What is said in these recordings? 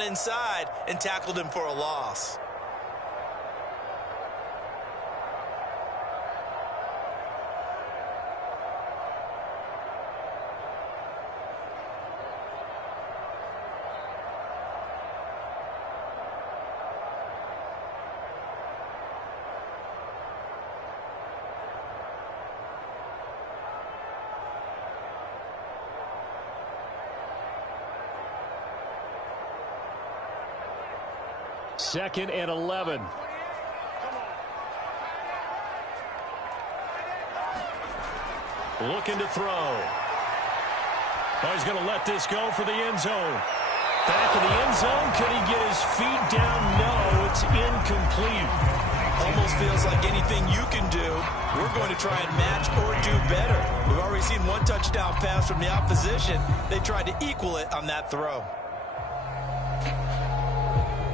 inside and tackled him for a loss. Second and 11. Looking to throw. Oh, he's going to let this go for the end zone. Back in the end zone. Could he get his feet down? No, it's incomplete. Almost feels like anything you can do, we're going to try and match or do better. We've already seen one touchdown pass from the opposition. They tried to equal it on that throw.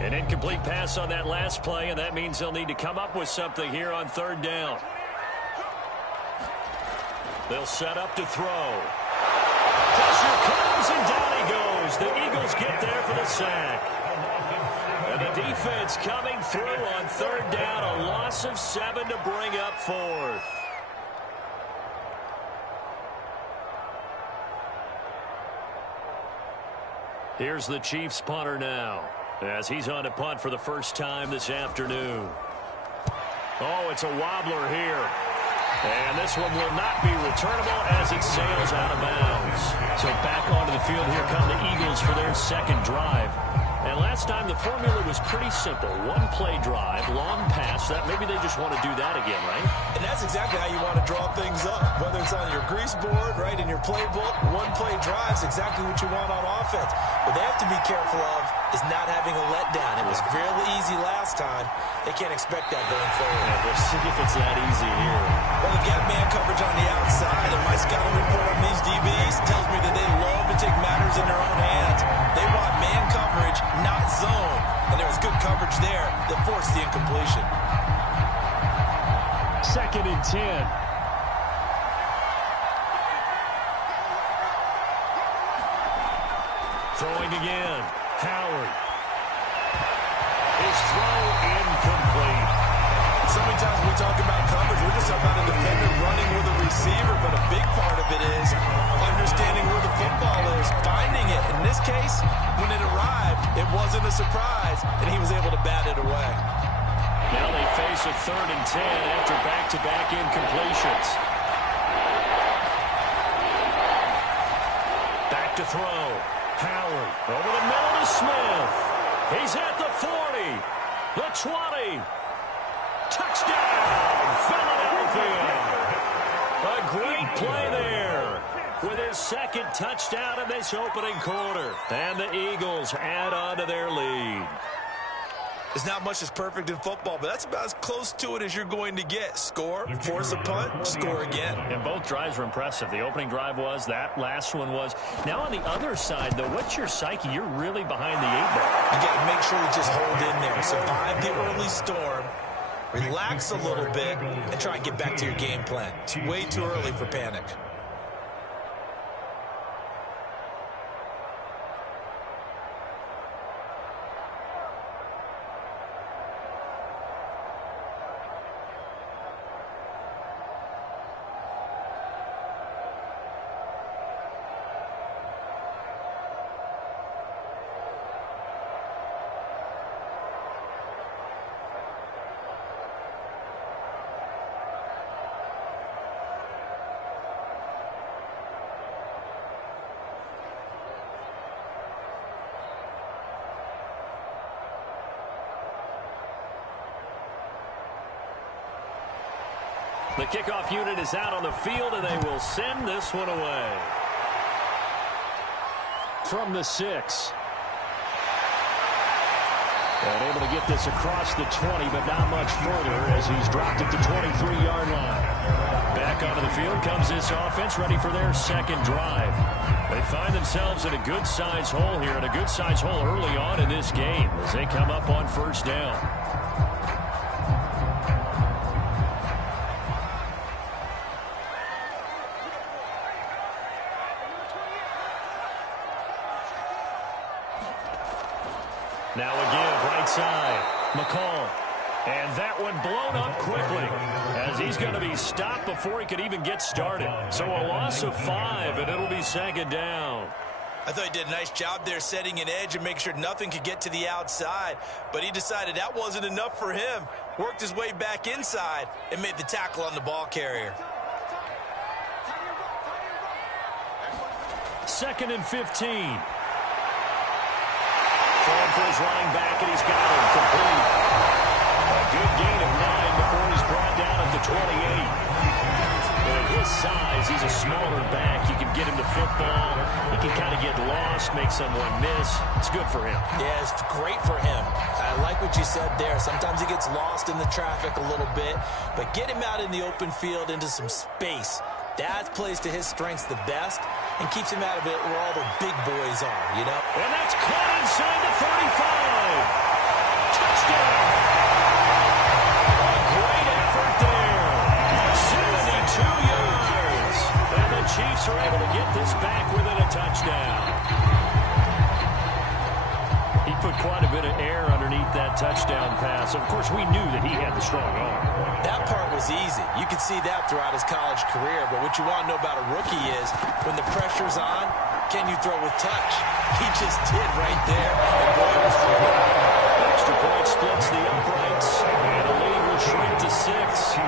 An incomplete pass on that last play, and that means they'll need to come up with something here on third down. They'll set up to throw. Pressure comes, and down he goes. The Eagles get there for the sack. And the defense coming through on third down. A loss of 7 to bring up fourth. Here's the Chiefs punter now, as he's on to punt for the first time this afternoon. Oh, it's a wobbler here. And this one will not be returnable as it sails out of bounds. So back onto the field here come the Eagles for their second drive. And last time the formula was pretty simple. One play drive, long pass. That maybe they just want to do that again, right? And that's exactly how you want to draw things up. Whether it's on your grease board, right, in your playbook, one play drive is exactly what you want on offense. What they have to be careful of is not having a letdown. It was fairly easy last time. They can't expect that going forward. Yeah, we'll see if it's that easy here. Well, they've got man coverage on the outside, and my scouting report on these DBs tells me that they love to take matters in their own hands. They want man coverage, not zone. And there was good coverage there that forced the incompletion. Second and 10. Throwing again. Howard. His throw incomplete. So many times when we talk about coverage, we're just talking about a defender running with a receiver, but a big part of it is understanding where the football is, finding it. In this case, when it arrived, it wasn't a surprise, and he was able to bat it away. Now they face a 3rd and 10 after back-to-back incompletions. Back to throw. Howard over the middle to Smith. He's at the 40, the 20. Touchdown, Philadelphia. A great play there with his second touchdown in this opening quarter. And the Eagles add on to their lead. There's not much that's perfect in football, but that's about as close to it as you're going to get. Score, force a punt, score again. And both drives were impressive. The opening drive was, that last one was. Now on the other side, though, what's your psyche? You're really behind the 8-ball. You got to make sure you just hold in there. Survive the early storm, relax a little bit, and try and get back to your game plan. It's way too early for panic. The kickoff unit is out on the field, and they will send this one away. From the 6. And able to get this across the 20, but not much further as he's dropped it to 23-yard line. Back onto the field comes this offense, ready for their second drive. They find themselves in a good-size hole here, and a good-size hole early on in this game as they come up on first down. Now a give, right side. McCall. And that one blown up quickly as he's going to be stopped before he could even get started. So a loss of 5, and it'll be second down. I thought he did a nice job there setting an edge and making sure nothing could get to the outside. But he decided that wasn't enough for him. Worked his way back inside and made the tackle on the ball carrier. 2nd and 15. Throwing for his running back, and he's got him complete. A good gain of 9 before he's brought down at the 28. And at his size, he's a smaller back. You can get him to football. He can kind of get lost, make someone miss. It's good for him. Yeah, it's great for him. I like what you said there. Sometimes he gets lost in the traffic a little bit, but get him out in the open field into some space. That plays to his strengths the best and keeps him out of it where all the big boys are, you know? And that's caught inside the 35. Touchdown. A great effort there. 72 yards. And the Chiefs are able to get this back within a touchdown. He put quite a bit of air underneath that touchdown pass. Of course, we knew that he had the strong arm. That part was easy. You could see that throughout his college career. But what you want to know about a rookie is when the pressure's on, can you throw with touch? He just did right there. And boy, it was good. Extra point splits the uprights. And the lead will shrink to 6.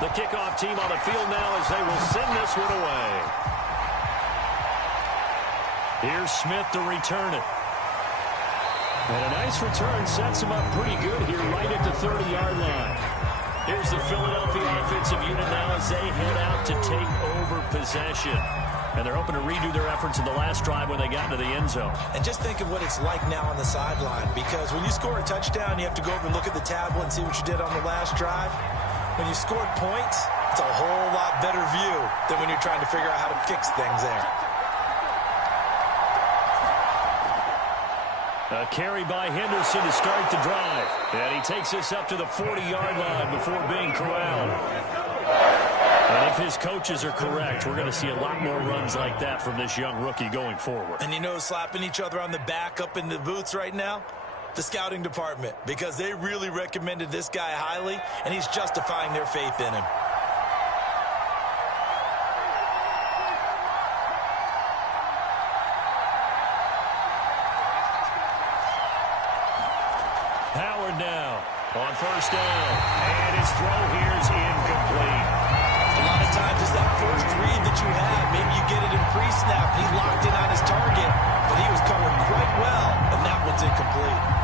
The kickoff team on the field now as they will send this one away. Here's Smith to return it. And a nice return sets him up pretty good here right at the 30-yard line. Here's the Philadelphia offensive unit now as they head out to take over possession. And they're hoping to redo their efforts in the last drive when they got into the end zone. And just think of what it's like now on the sideline, because when you score a touchdown, you have to go over and look at the tablet and see what you did on the last drive. When you scored points, it's a whole lot better view than when you're trying to figure out how to fix things there. A carry by Henderson to start the drive. And he takes this up to the 40-yard line before being corralled. And if his coaches are correct, we're going to see a lot more runs like that from this young rookie going forward. And you know, slapping each other on the back up in the booths right now? The scouting department, because they really recommended this guy highly, and he's justifying their faith in him. Howard now on first down, and his throw here is incomplete. A lot of times it's that first read that you have. Maybe you get it in pre-snap, and he locked in on his target, but he was covered quite well, and that one's incomplete.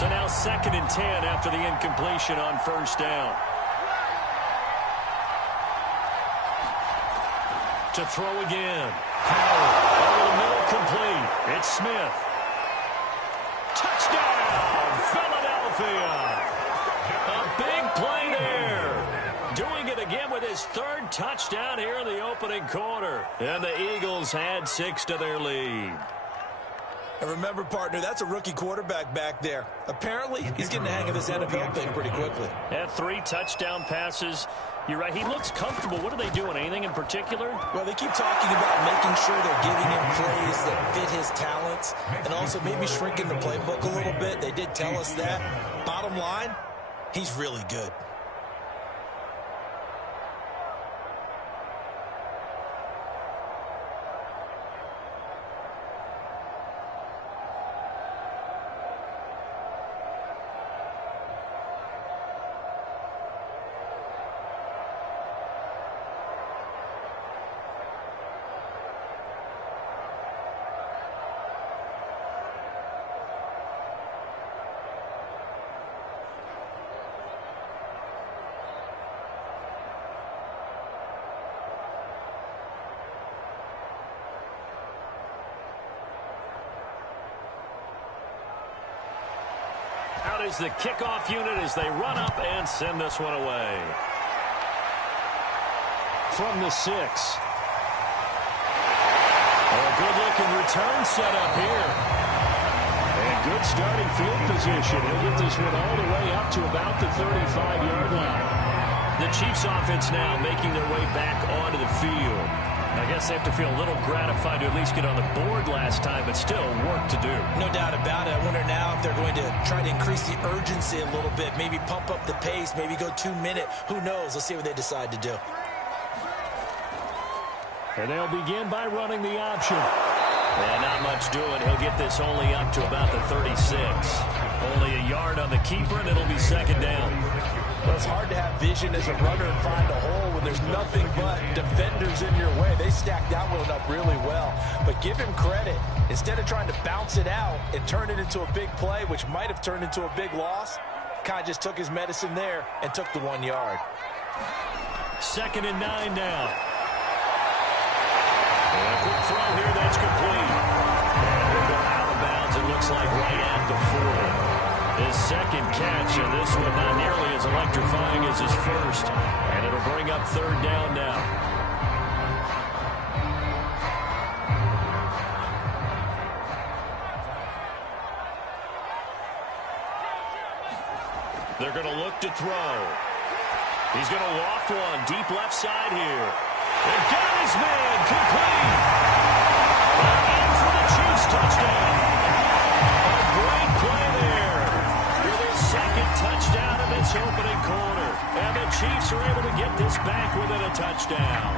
So now 2nd and 10 after the incompletion on first down. To throw again. Howard over the middle, complete. It's Smith. Touchdown, Philadelphia. A big play there. Doing it again with his 3rd touchdown here in the opening quarter. And the Eagles add 6 to their lead. And remember, partner, that's a rookie quarterback back there. Apparently, he's getting the hang of this NFL thing pretty quickly. Had 3 touchdown passes. You're right. He looks comfortable. What are they doing? Anything in particular? Well, they keep talking about making sure they're giving him plays that fit his talents and also maybe shrinking the playbook a little bit. They did tell us that. Bottom line, he's really good. Out is the kickoff unit as they run up and send this one away. From the 6. A good-looking return set up here. And good starting field position. He'll get this one all the way up to about the 35-yard line. The Chiefs offense now making their way back onto the field. I guess they have to feel a little gratified to at least get on the board last time, but still work to do. No doubt about it. I wonder now if they're going to try to increase the urgency a little bit, maybe pump up the pace, maybe go 2-minute. Who knows? Let's see what they decide to do. And they'll begin by running the option. And not much doing. He'll get this only up to about the 36. Only a yard on the keeper, and it'll be second down. Well, it's hard to have vision as a runner and find a hole when there's nothing but defenders in your way. They stacked that one up really well. But give him credit. Instead of trying to bounce it out and turn it into a big play, which might have turned into a big loss, kind of just took his medicine there and took the 1 yard. 2nd and 9 now. And a quick throw here that's complete. And he'll go out of bounds, it looks like right at the 40. His second catch, and this one not nearly as electrifying as his first. And it'll bring up 3rd down now. They're going to look to throw. He's going to loft one deep left side here. And got his man complete. In for the Chiefs touchdown. A great play there. With his second touchdown in this opening quarter. And the Chiefs are able to get this back within a touchdown.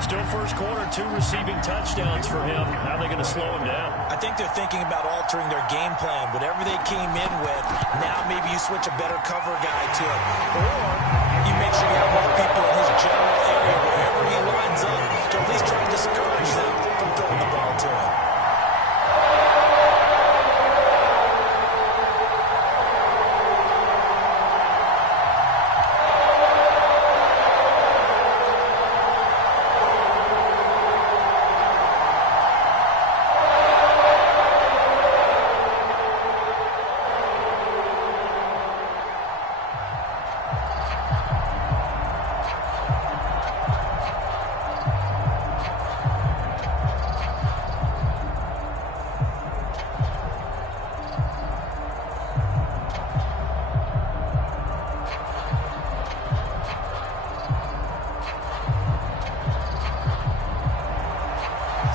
Still first quarter, 2 receiving touchdowns for him. How are they going to slow him down? I think they're thinking about altering their game plan. Whatever they came in with, now maybe you switch a better cover guy to it. Or you make sure you have more people in his general area, wherever he lines up, to at least try to discourage them from throwing the ball to him.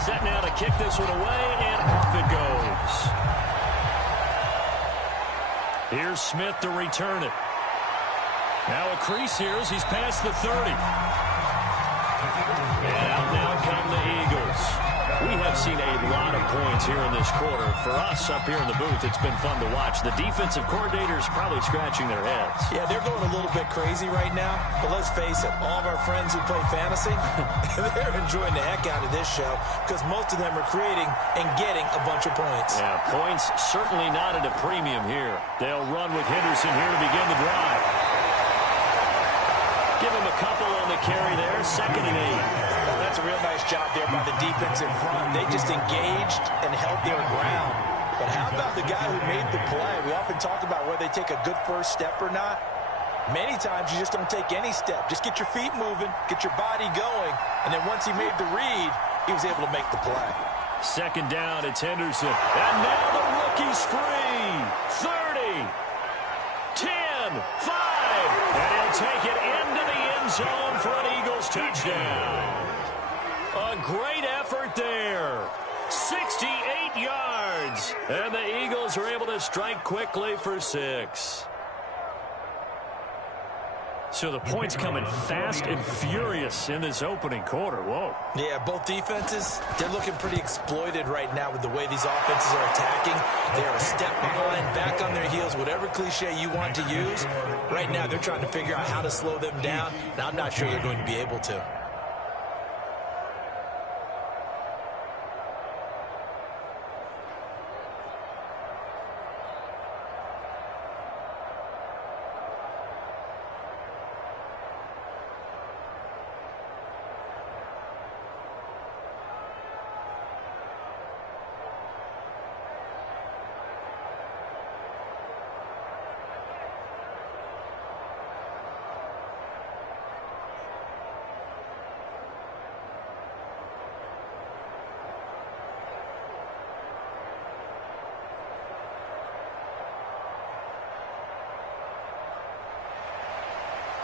Set now to kick this one away, and off it goes. Here's Smith to return it. Now a crease here as he's past the 30. And out now come the Eagles. We have seen a lot of points here in this quarter. For us up here in the booth, it's been fun to watch. The defensive coordinators probably scratching their heads. Yeah, they're going a little bit crazy right now. But let's face it, all of our friends who play fantasy, they're enjoying the heck out of this show because most of them are creating and getting a bunch of points. Yeah, points certainly not at a premium here. They'll run with Henderson here to begin the drive. Give him a couple on the carry there. 2nd and 8. That's a real nice job there by the defense in front. They just engaged and held their ground. But how about the guy who made the play? We often talk about whether they take a good first step or not. Many times you just don't take any step. Just get your feet moving, get your body going, and then once he made the read, he was able to make the play. 2nd down, it's Henderson. And now the rookie's free. 30, 10, 5. And he'll take it into the end zone for an Eagles touchdown. A great effort there. 68 yards. And the Eagles are able to strike quickly for 6. So the points coming fast and furious in this opening quarter. Whoa. Yeah, both defenses, they're looking pretty exploited right now with the way these offenses are attacking. They are a step behind, back on their heels, whatever cliche you want to use. Right now, they're trying to figure out how to slow them down, and I'm not sure they're going to be able to.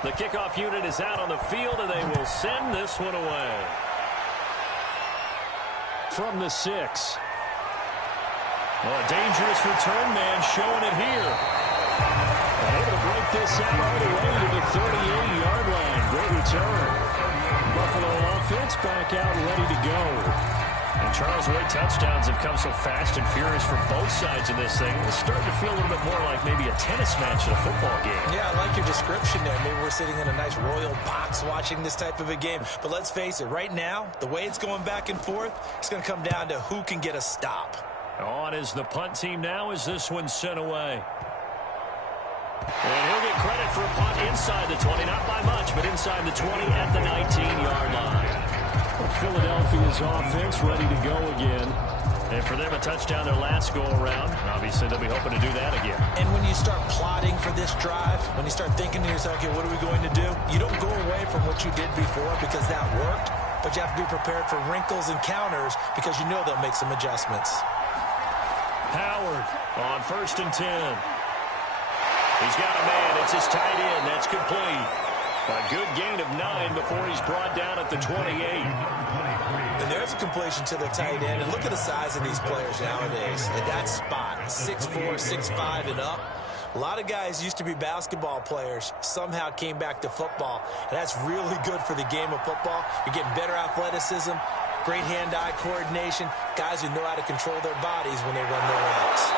The kickoff unit is out on the field, and they will send this one away. From the 6. Oh, a dangerous return man showing it here. And able to break this out all the way to the 38-yard line. Great return. Buffalo offense back out ready to go. And Charles, the way touchdowns have come so fast and furious for both sides of this thing, it's starting to feel a little bit more like maybe a tennis match in a football game. Yeah, I like your description there. Maybe we're sitting in a nice royal box watching this type of a game. But let's face it, right now, the way it's going back and forth, it's going to come down to who can get a stop. On is the punt team now as this one's sent away. And he'll get credit for a punt inside the 20, not by much, but inside the 20 at the 19-yard line. Philadelphia's offense ready to go again. And for them, a touchdown their last go-around. Obviously, they'll be hoping to do that again. And when you start plotting for this drive, when you start thinking to yourself, okay, what are we going to do? You don't go away from what you did before because that worked, but you have to be prepared for wrinkles and counters because you know they'll make some adjustments. Howard on 1st and 10. He's got a man. It's his tight end. That's complete. A good gain of 9 before he's brought down at the 28. And there's a completion to the tight end. And look at the size of these players nowadays. At that spot, 6'4", 6'5", and up. A lot of guys used to be basketball players, somehow came back to football. And that's really good for the game of football. You're getting better athleticism, great hand-eye coordination, guys who know how to control their bodies when they run their routes.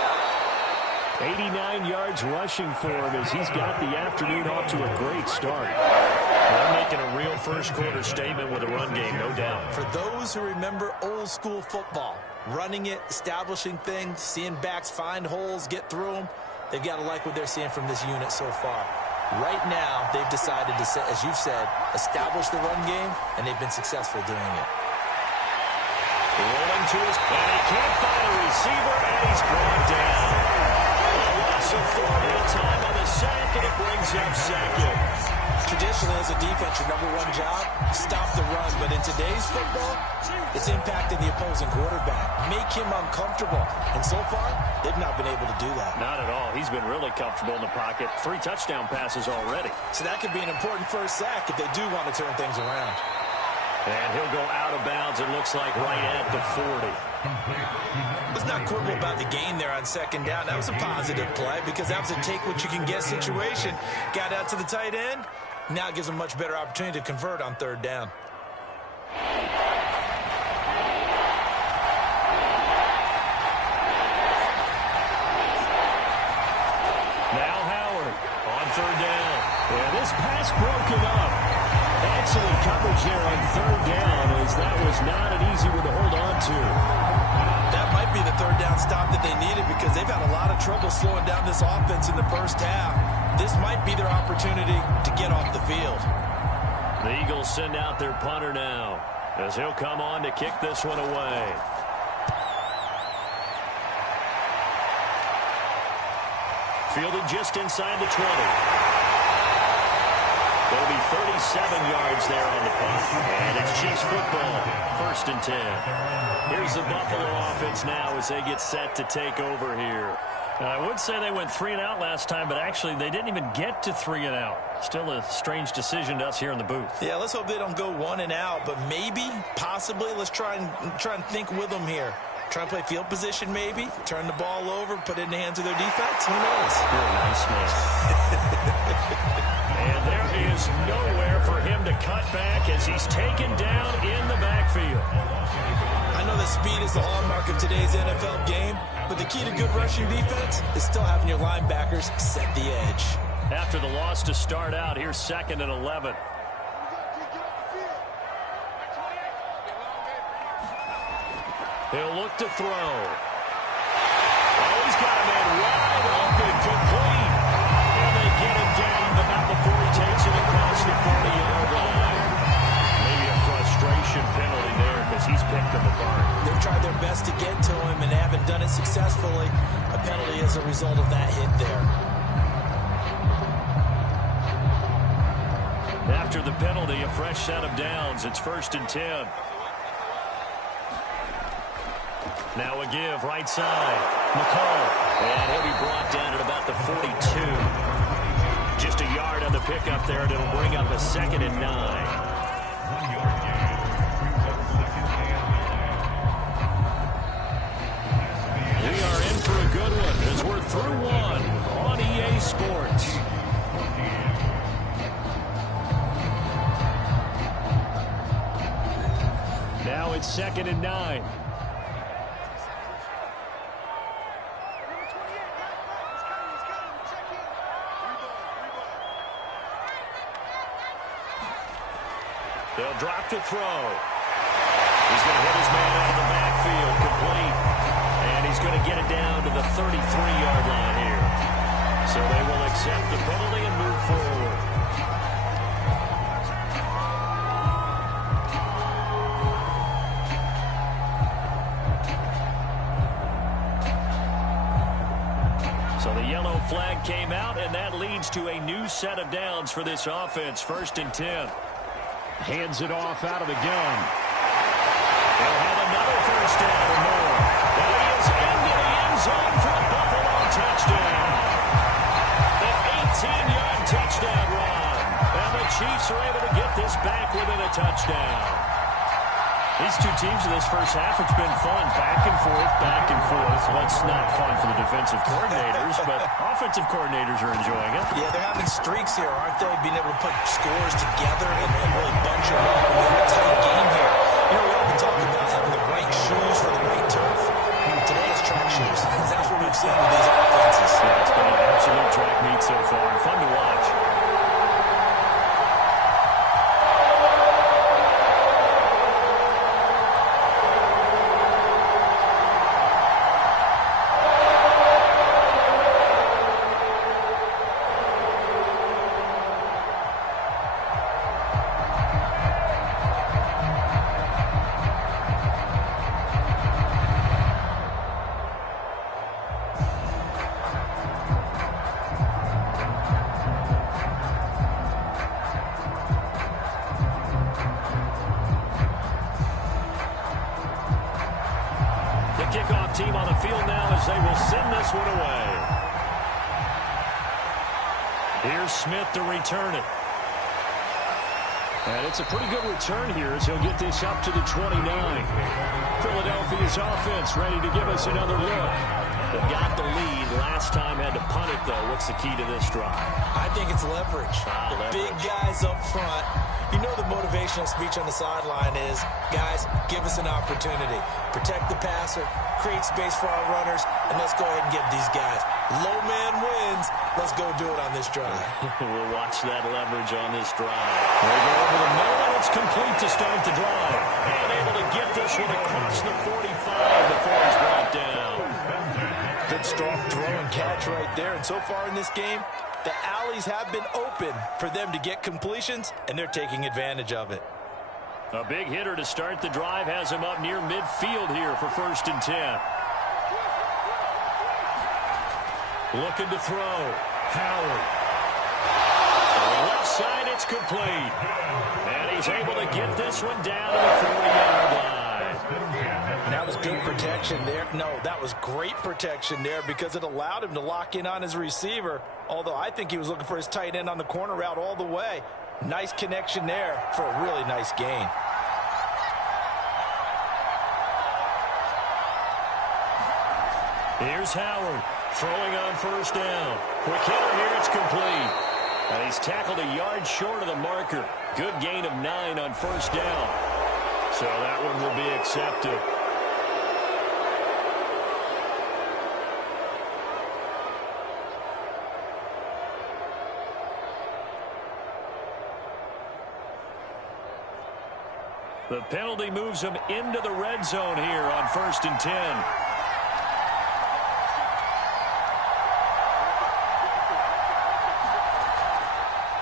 89 yards rushing for him as he's got the afternoon off to a great start. They're making a real first-quarter statement with a run game, no doubt. For those who remember old-school football, running it, establishing things, seeing backs find holes, get through them, they've got to like what they're seeing from this unit so far. Right now, they've decided to, as you've said, establish the run game, and they've been successful doing it. Rolling to his, and he can't find a receiver, and he's brought down. So 4 at a time on the sack, and it brings up second. Traditionally, as a defense, your number one job, stop the run. But in today's football, it's impacting the opposing quarterback. Make him uncomfortable. And so far, they've not been able to do that. Not at all. He's been really comfortable in the pocket. 3 touchdown passes already. So that could be an important first sack if they do want to turn things around. And he'll go out of bounds, it looks like, right at the 40. Let's not quibble about the gain there on 2nd down. That was a positive play because that was a take-what-you-can-get situation. Got out to the tight end. Now it gives them a much better opportunity to convert on 3rd down. Now Howard on 3rd down. And this pass broken up. Excellent coverage there on 3rd down as that was not an easy one to hold on to. That might be the 3rd down stop that they needed because they've had a lot of trouble slowing down this offense in the first half. This might be their opportunity to get off the field. The Eagles send out their punter now as he'll come on to kick this one away. Fielded just inside the 20. There'll be 37 yards there on the punt. And it's Chiefs football, 1st and 10. Here's the Buffalo offense now as they get set to take over here. I would say they went 3 and out last time, but actually they didn't even get to 3 and out. Still a strange decision to us here in the booth. Yeah, let's hope they don't go 1 and out, but maybe, possibly, let's try and think with them here. Try and play field position maybe, turn the ball over, put it in the hands of their defense. Who knows? You're a nice man. And there is nowhere for him to cut back as he's taken down in the backfield. I know that speed is the hallmark of today's NFL game, but the key to good rushing defense is still having your linebackers set the edge. After the loss to start out, here's 2nd and 11. He'll look to throw. Oh, he's got a man wide open, complete. And they get him down, but not before he takes it across the 40-yard line. Maybe a frustration penalty there because he's picked them apart. They've tried their best to get to him and haven't done it successfully. A penalty as a result of that hit there. After the penalty, a fresh set of downs. It's 1st and 10. Now a give, right side. McCall. And he'll be brought down at about the 42. Just a yard on the pickup there, and it'll bring up a 2nd and 9. We are in for a good one as we're through one on EA Sports. Now it's 2nd and 9. They'll drop to throw. He's going to hit his man out of the backfield, complete. And he's going to get it down to the 33-yard line here. So they will accept the penalty and move forward. So the yellow flag came out, and that leads to a new set of downs for this offense. 1st and 10. Hands it off out of the gun. They'll have another 1st down or more. And he is into the end zone for a Buffalo touchdown. An 18-yard touchdown run. And the Chiefs are able to get this back within a touchdown. These two teams in this first half, it's been fun. Back and forth, back and forth. Well, it's not fun for the defensive coordinators, but offensive coordinators are enjoying it. Yeah, they're having streaks here, aren't they? Being able to put scores together and really bunch them up and win a tight game here. You know, we often talk about having the right shoes for the right turf. Today it's track shoes. That's what we've seen with these offenses. Yeah, it's been an absolute track meet so far. Fun to watch. Kickoff team on the field now as they will send this one away. Here's Smith to return it. And it's a pretty good return here as he'll get this up to the 29. Philadelphia's offense ready to give us another look. They've got the lead. Last time had to punt it, though. What's the key to this drive? I think it's leverage. Leverage. Big guys up front. You know the motivational speech on the sideline is, guys, give us an opportunity. Protect the passer, create space for our runners, and let's go ahead and get these guys. Low man wins. Let's go do it on this drive. We'll watch that leverage on this drive. They go over the middle, and it's complete to start the drive. And able to get this one across the 45 before he's brought down. Good strong throw and catch right there. And so far in this game, the alleys have been open for them to get completions, and they're taking advantage of it. A big hitter to start the drive has him up near midfield here for 1st and 10. Looking to throw. Howard. On the left side, it's complete. And he's able to get this one down to the 40-yard line. And that was good protection there. No, that was great protection there because it allowed him to lock in on his receiver, although I think he was looking for his tight end on the corner route all the way. Nice connection there for a really nice gain. Here's Howard throwing on 1st down. Quick hitter here, it's complete. And he's tackled a yard short of the marker. Good gain of 9 on 1st down. So that one will be accepted. The penalty moves him into the red zone here on 1st and 10.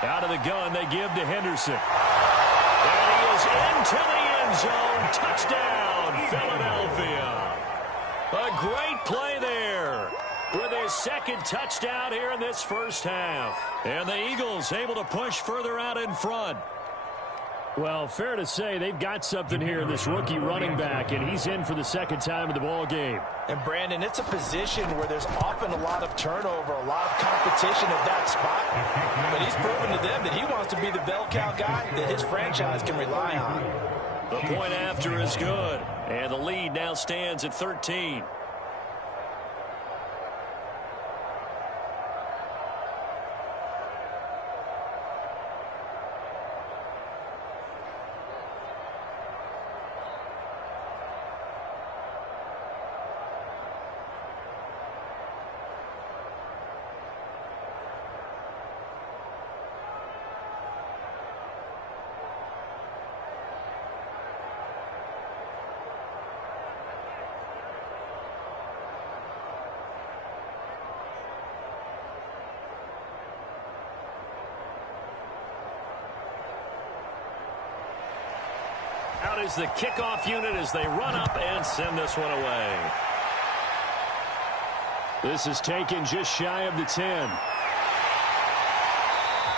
Out of the gun, they give to Henderson. And he is into the end zone. Touchdown, Philadelphia. A great play there with his 2nd touchdown here in this first half. And the Eagles able to push further out in front. Well, fair to say they've got something here in this rookie running back, and he's in for the second time in the ball game. And, Brandon, it's a position where there's often a lot of turnover, a lot of competition at that spot. But he's proven to them that he wants to be the bell cow guy that his franchise can rely on. The point after is good, and the lead now stands at 13. Out is the kickoff unit as they run up and send this one away. This is taken just shy of the 10.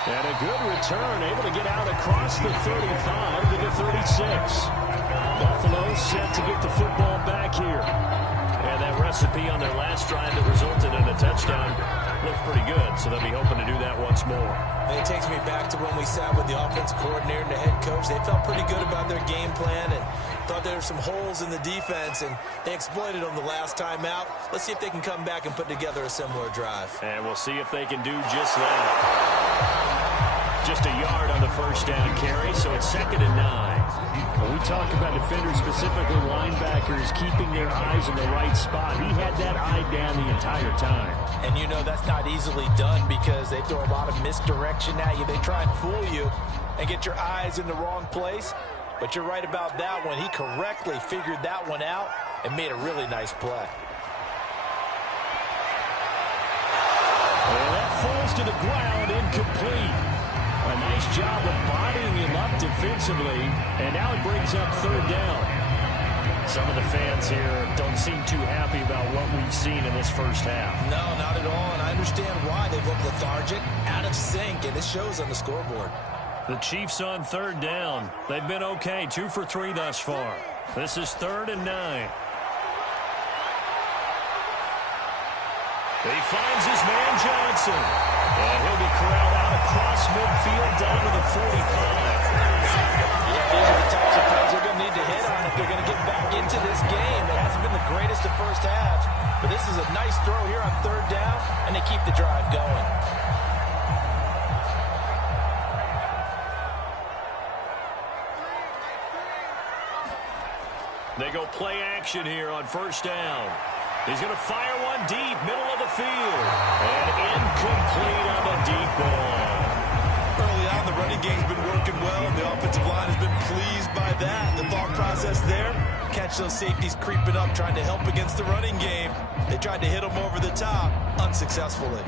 And a good return, able to get out across the 35 to the 36. Buffalo set to get the football back here. And that recipe on their last drive that resulted in a touchdown looked pretty good, so they'll be hoping to do that once more. And it takes me back to when we sat with the offensive coordinator and the head coach. They felt pretty good about their game plan and thought there were some holes in the defense, and they exploited them the last time out. Let's see if they can come back and put together a similar drive. And we'll see if they can do just that. Just a yard on the first down carry, so it's 2nd and 9. When we talk about defenders, specifically linebackers, keeping their eyes in the right spot, he had that eye down the entire time. And you know that's not easily done because they throw a lot of misdirection at you. They try and fool you and get your eyes in the wrong place. But you're right about that one. He correctly figured that one out and made a really nice play. And that falls to the ground, incomplete. A nice job of bodying him up defensively, and now it brings up 3rd down. Some of the fans here don't seem too happy about what we've seen in this first half. No, not at all, and I understand why. They've looked lethargic, out of sync, and it shows on the scoreboard. The Chiefs on 3rd down. They've been okay, 2 for 3 thus far. This is 3rd and 9. He finds his man Johnson. And he'll be corralled out across midfield down to the 45. Yeah, these are the types of plays they're going to need to hit on if they're going to get back into this game. It hasn't been the greatest of first halves, but this is a nice throw here on 3rd down, and they keep the drive going. They go play action here on 1st down. He's going to fire one deep, middle of the field. And incomplete on the deep ball. Early on, the running game's been working well, and the offensive line has been pleased by that. The thought process there, catch those safeties creeping up, trying to help against the running game. They tried to hit them over the top, unsuccessfully.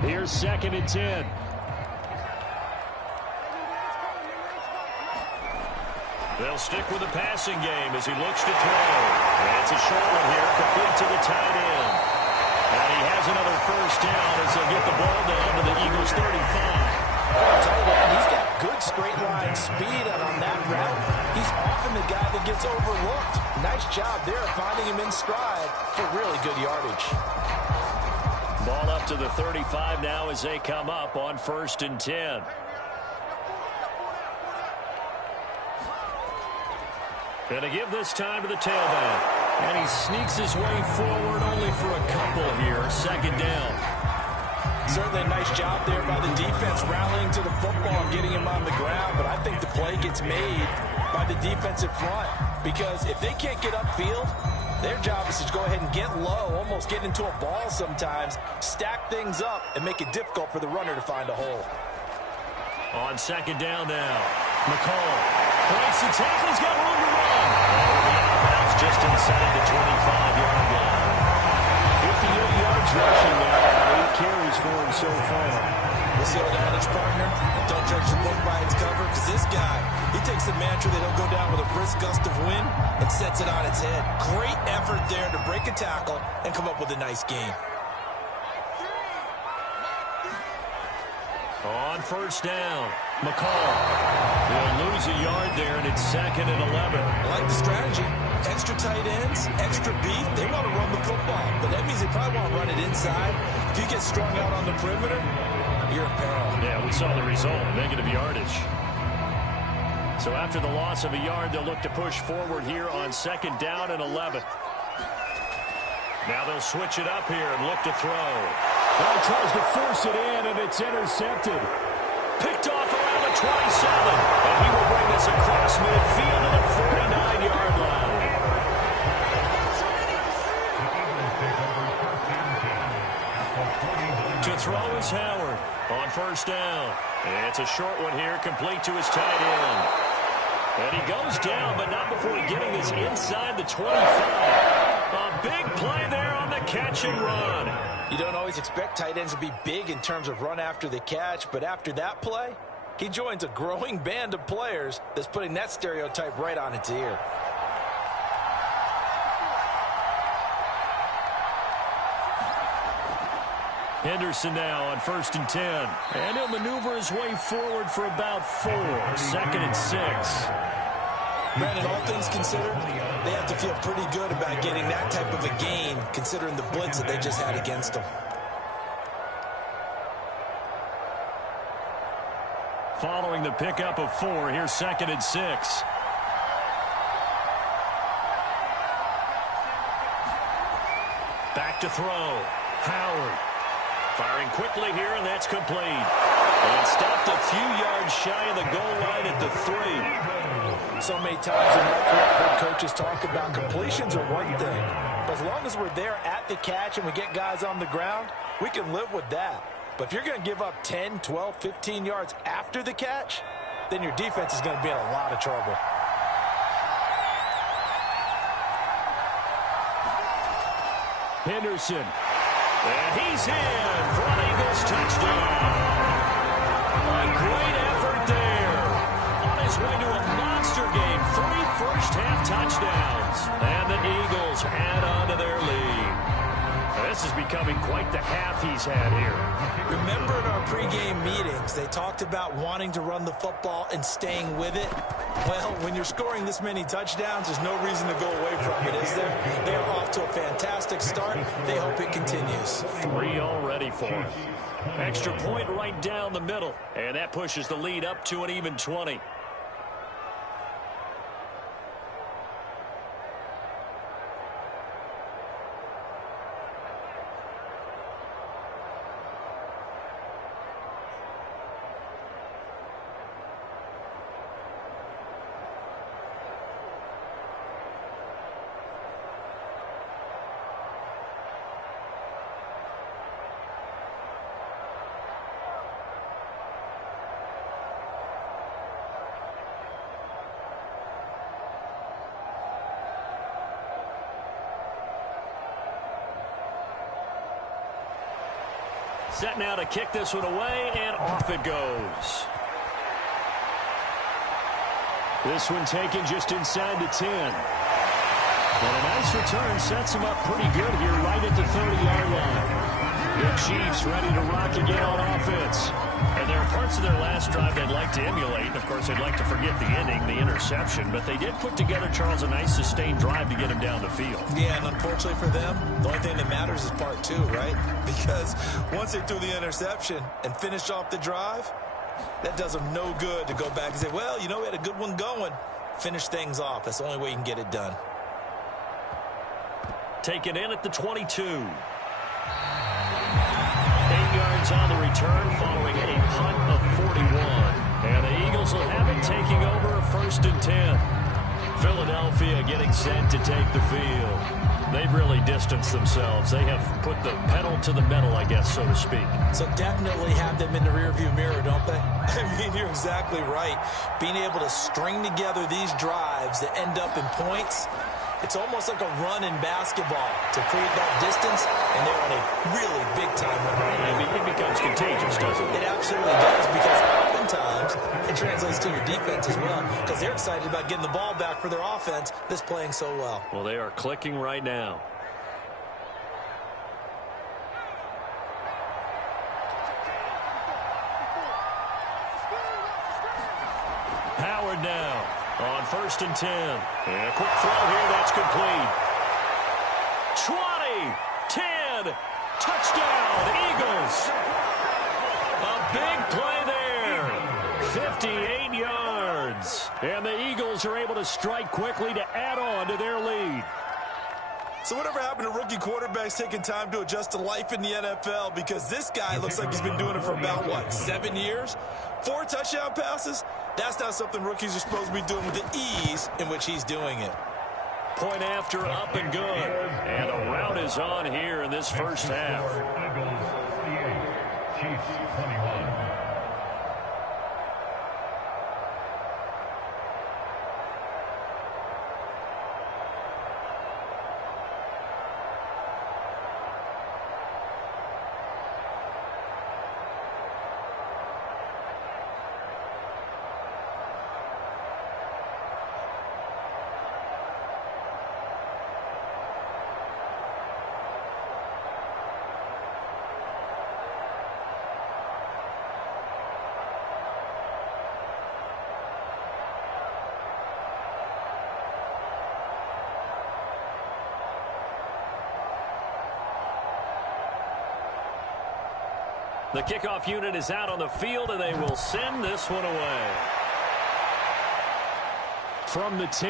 Here's 2nd and 10. They'll stick with the passing game as he looks to throw. And it's a short one here, complete to the tight end. And he has another 1st down as they'll get the ball down to the Eagles' 35. For a tight end, he's got good straight line speed, and on that route, he's often the guy that gets overlooked. Nice job there finding him in stride for really good yardage. Ball up to the 35 now as they come up on 1st and 10. And to give this time to the tailback. And he sneaks his way forward only for a couple here. 2nd down. Certainly a nice job there by the defense rallying to the football and getting him on the ground. But I think the play gets made by the defensive front. Because if they can't get upfield, their job is to go ahead and get low, almost get into a ball sometimes, stack things up, and make it difficult for the runner to find a hole. On 2nd down now. McCall breaks the tackle. He's got room to run. And it'll be out of bounds just inside the 25-yard line. 58 yards rushing now. 8 carries for him so far. What's the old adage, partner? Don't judge the book by its cover, because this guy, he takes the mantra that he'll go down with a brisk gust of wind and sets it on its head. Great effort there to break a tackle and come up with a nice game. On 1st down. McCall. They'll lose a yard there, and it's 2nd and 11. I like the strategy. Extra tight ends, extra beef. They want to run the football, but that means they probably want to run it inside. If you get strung out on the perimeter, you're in peril. Yeah, we saw the result, negative yardage. So after the loss of a yard, they'll look to push forward here on 2nd down and 11. Now they'll switch it up here and look to throw. Well, tries to force it in, and it's intercepted. Picked off around the 27. And he will bring this across midfield to the 49-yard line. To throw is Howard on 1st down. It's a short one here, complete to his tight end. And he goes down, but not before getting this inside the 25. A big play there on the catch and run. You don't always expect tight ends to be big in terms of run after the catch, but after that play, he joins a growing band of players that's putting that stereotype right on its ear. Henderson now on 1st and 10. And he'll maneuver his way forward for about 4. 2nd and 6. Brandon, all things considered, they have to feel pretty good about getting that type of a gain, considering the blitz that they just had against them. Following the pickup of 4, here's 2nd and 6. Back to throw. Howard. Firing quickly here, and that's complete. And stopped a few yards shy of the goal line at the 3. So many times in my career, coaches talk about completions are one thing. But as long as we're there at the catch and we get guys on the ground, we can live with that. But if you're going to give up 10, 12, 15 yards after the catch, then your defense is going to be in a lot of trouble. Henderson. And he's in for an Eagles touchdown. A great effort there. On his way to a monster game. 3 first-half touchdowns. And the Eagles add on to their lead. This is becoming quite the half he's had here. Remember in our pregame meetings, they talked about wanting to run the football and staying with it? Well, when you're scoring this many touchdowns, there's no reason to go away from it, is there? They are off to a fantastic start. They hope it continues. 3 already for him. Extra point right down the middle. And that pushes the lead up to an even 20. Set now to kick this one away, and off it goes. This one taken just inside the 10. And a nice return sets him up pretty good here right at the 30-yard line. The Chiefs ready to rock again on offense. And there are parts of their last drive they'd like to emulate. And, of course, they'd like to forget the ending, the interception. But they did put together, Charles, a nice sustained drive to get him down the field. Yeah, and unfortunately for them, the only thing that matters is part 2, right? Because once they threw the interception and finished off the drive, that does them no good to go back and say, well, you know, we had a good one going. Finish things off. That's the only way you can get it done. Taken in at the 22. 8 yards on the return following a punt of 41. And the Eagles will have it taking over a 1st and 10. Philadelphia getting set to take the field. They've really distanced themselves. They have put the pedal to the metal, I guess, so to speak. So definitely have them in the rearview mirror, don't they? I mean, you're exactly right. Being able to string together these drives that end up in points, it's almost like a run in basketball to create that distance, and they're on a really big-time run right now. It becomes contagious, doesn't it? It absolutely does, because oftentimes it translates to your defense as well, because they're excited about getting the ball back for their offense that's playing so well. Well, they are clicking right now. yard now on 1st and 10. And a quick throw here. That's complete. 20, 10, touchdown, Eagles. A big play there. 58 yards. And the Eagles are able to strike quickly to add on to their lead. So whatever happened to rookie quarterbacks taking time to adjust to life in the NFL? Because this guy looks like he's been doing it for about, 7 years? 4 touchdown passes? That's not something rookies are supposed to be doing with the ease in which he's doing it. Point after, up and good. And a rout is on here in this first half. Eagles 48, Chiefs 21. The kickoff unit is out on the field, and they will send this one away. From the 10.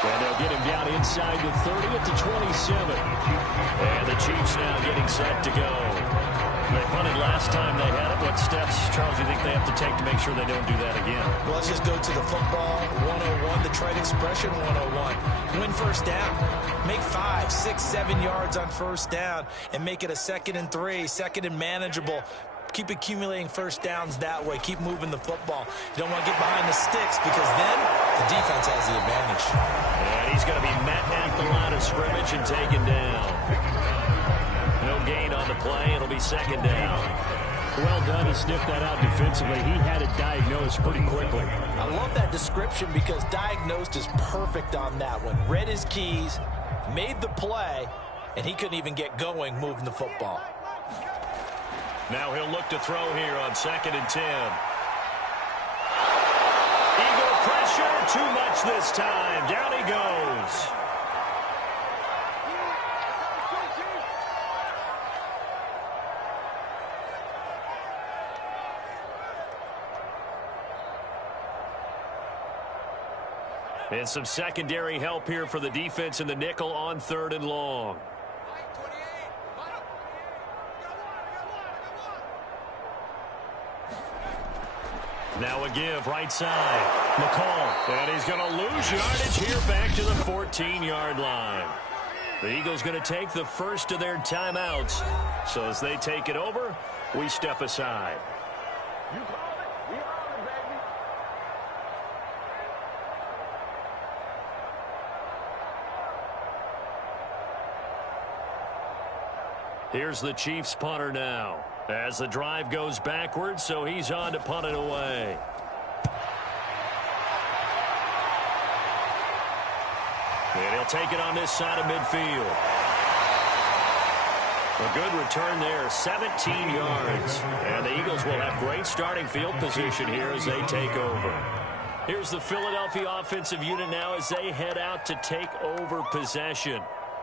And they'll get him down inside the 30 at the 27. And the Chiefs now getting set to go. They punted last time they had it. What steps, Charles, do you think they have to take to make sure they don't do that again? Well, let's just go to the football 101, the trade expression 101. Win first down. Make 5, 6, 7 yards on first down and make it a 2nd and 3, 2nd and manageable. Keep accumulating first downs that way. Keep moving the football. You don't want to get behind the sticks because then the defense has the advantage. And he's going to be met at the line of scrimmage and taken down. No gain on the play. It'll be 2nd down. Well done to sniff that out defensively. He had it diagnosed pretty quickly. I love that description because diagnosed is perfect on that one. Read his keys, made the play, and he couldn't even get going moving the football. Now he'll look to throw here on 2nd and 10. Eagle pressure, too much this time. Down he goes. And some secondary help here for the defense in the nickel on 3rd and long. Now a give right side. McCall. And he's going to lose yardage here back to the 14-yard line. The Eagles going to take the first of their timeouts. So as they take it over, we step aside. Here's the Chiefs punter now. As the drive goes backwards, so he's on to punt it away. And he'll take it on this side of midfield. A good return there, 17 yards. And the Eagles will have great starting field position here as they take over. Here's the Philadelphia offensive unit now as they head out to take over possession.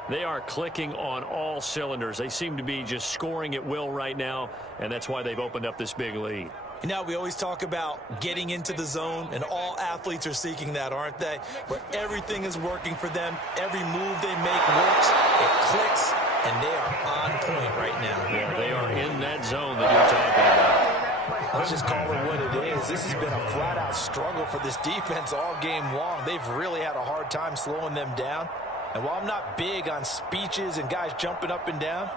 They are clicking on all cylinders. They seem to be just scoring at will right now, and that's why they've opened up this big lead. You know, we always talk about getting into the zone, and all athletes are seeking that, aren't they? Where everything is working for them. Every move they make works. It clicks, and they are on point right now. Yeah, they are in that zone that you're talking about. Let's just call it what it is. This has been a flat-out struggle for this defense all game long. They've really had a hard time slowing them down. And while I'm not big on speeches and guys jumping up and down,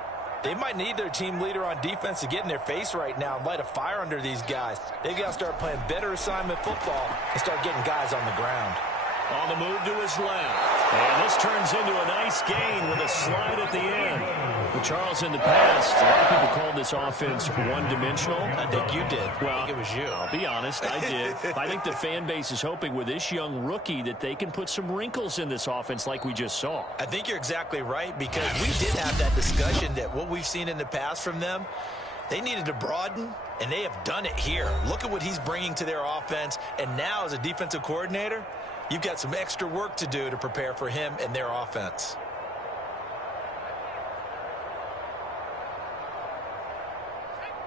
they might need their team leader on defense to get in their face right now and light a fire under these guys. They've got to start playing better assignment football and start getting guys on the ground. On the move to his left. And this turns into a nice gain with a slide at the end. Well, Charles, in the past, a lot of people called this offense one-dimensional. I think you did. Well, I think it was you. I'll be honest, I did. I think the fan base is hoping with this young rookie that they can put some wrinkles in this offense like we just saw. I think you're exactly right because we did have that discussion that what we've seen in the past from them, They needed to broaden, and they have done it here. Look at what he's bringing to their offense. And now, as a defensive coordinator, you've got some extra work to do to prepare for him and their offense.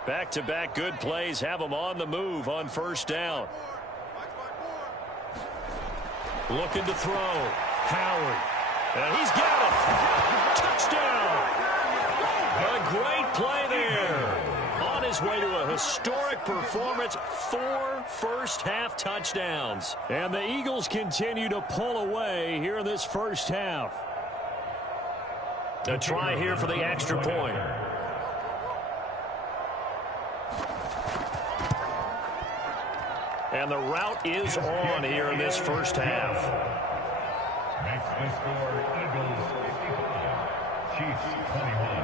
Back-to-back good plays have them on the move on first down. Looking to throw. Howard. And he's got it. Touchdown. A great play there. On his way to a historic performance, 4 first-half touchdowns. And the Eagles continue to pull away here in this first half. A try here for the extra point. And the route is on here in this first half. Maximum score, Eagles 55, Chiefs 21.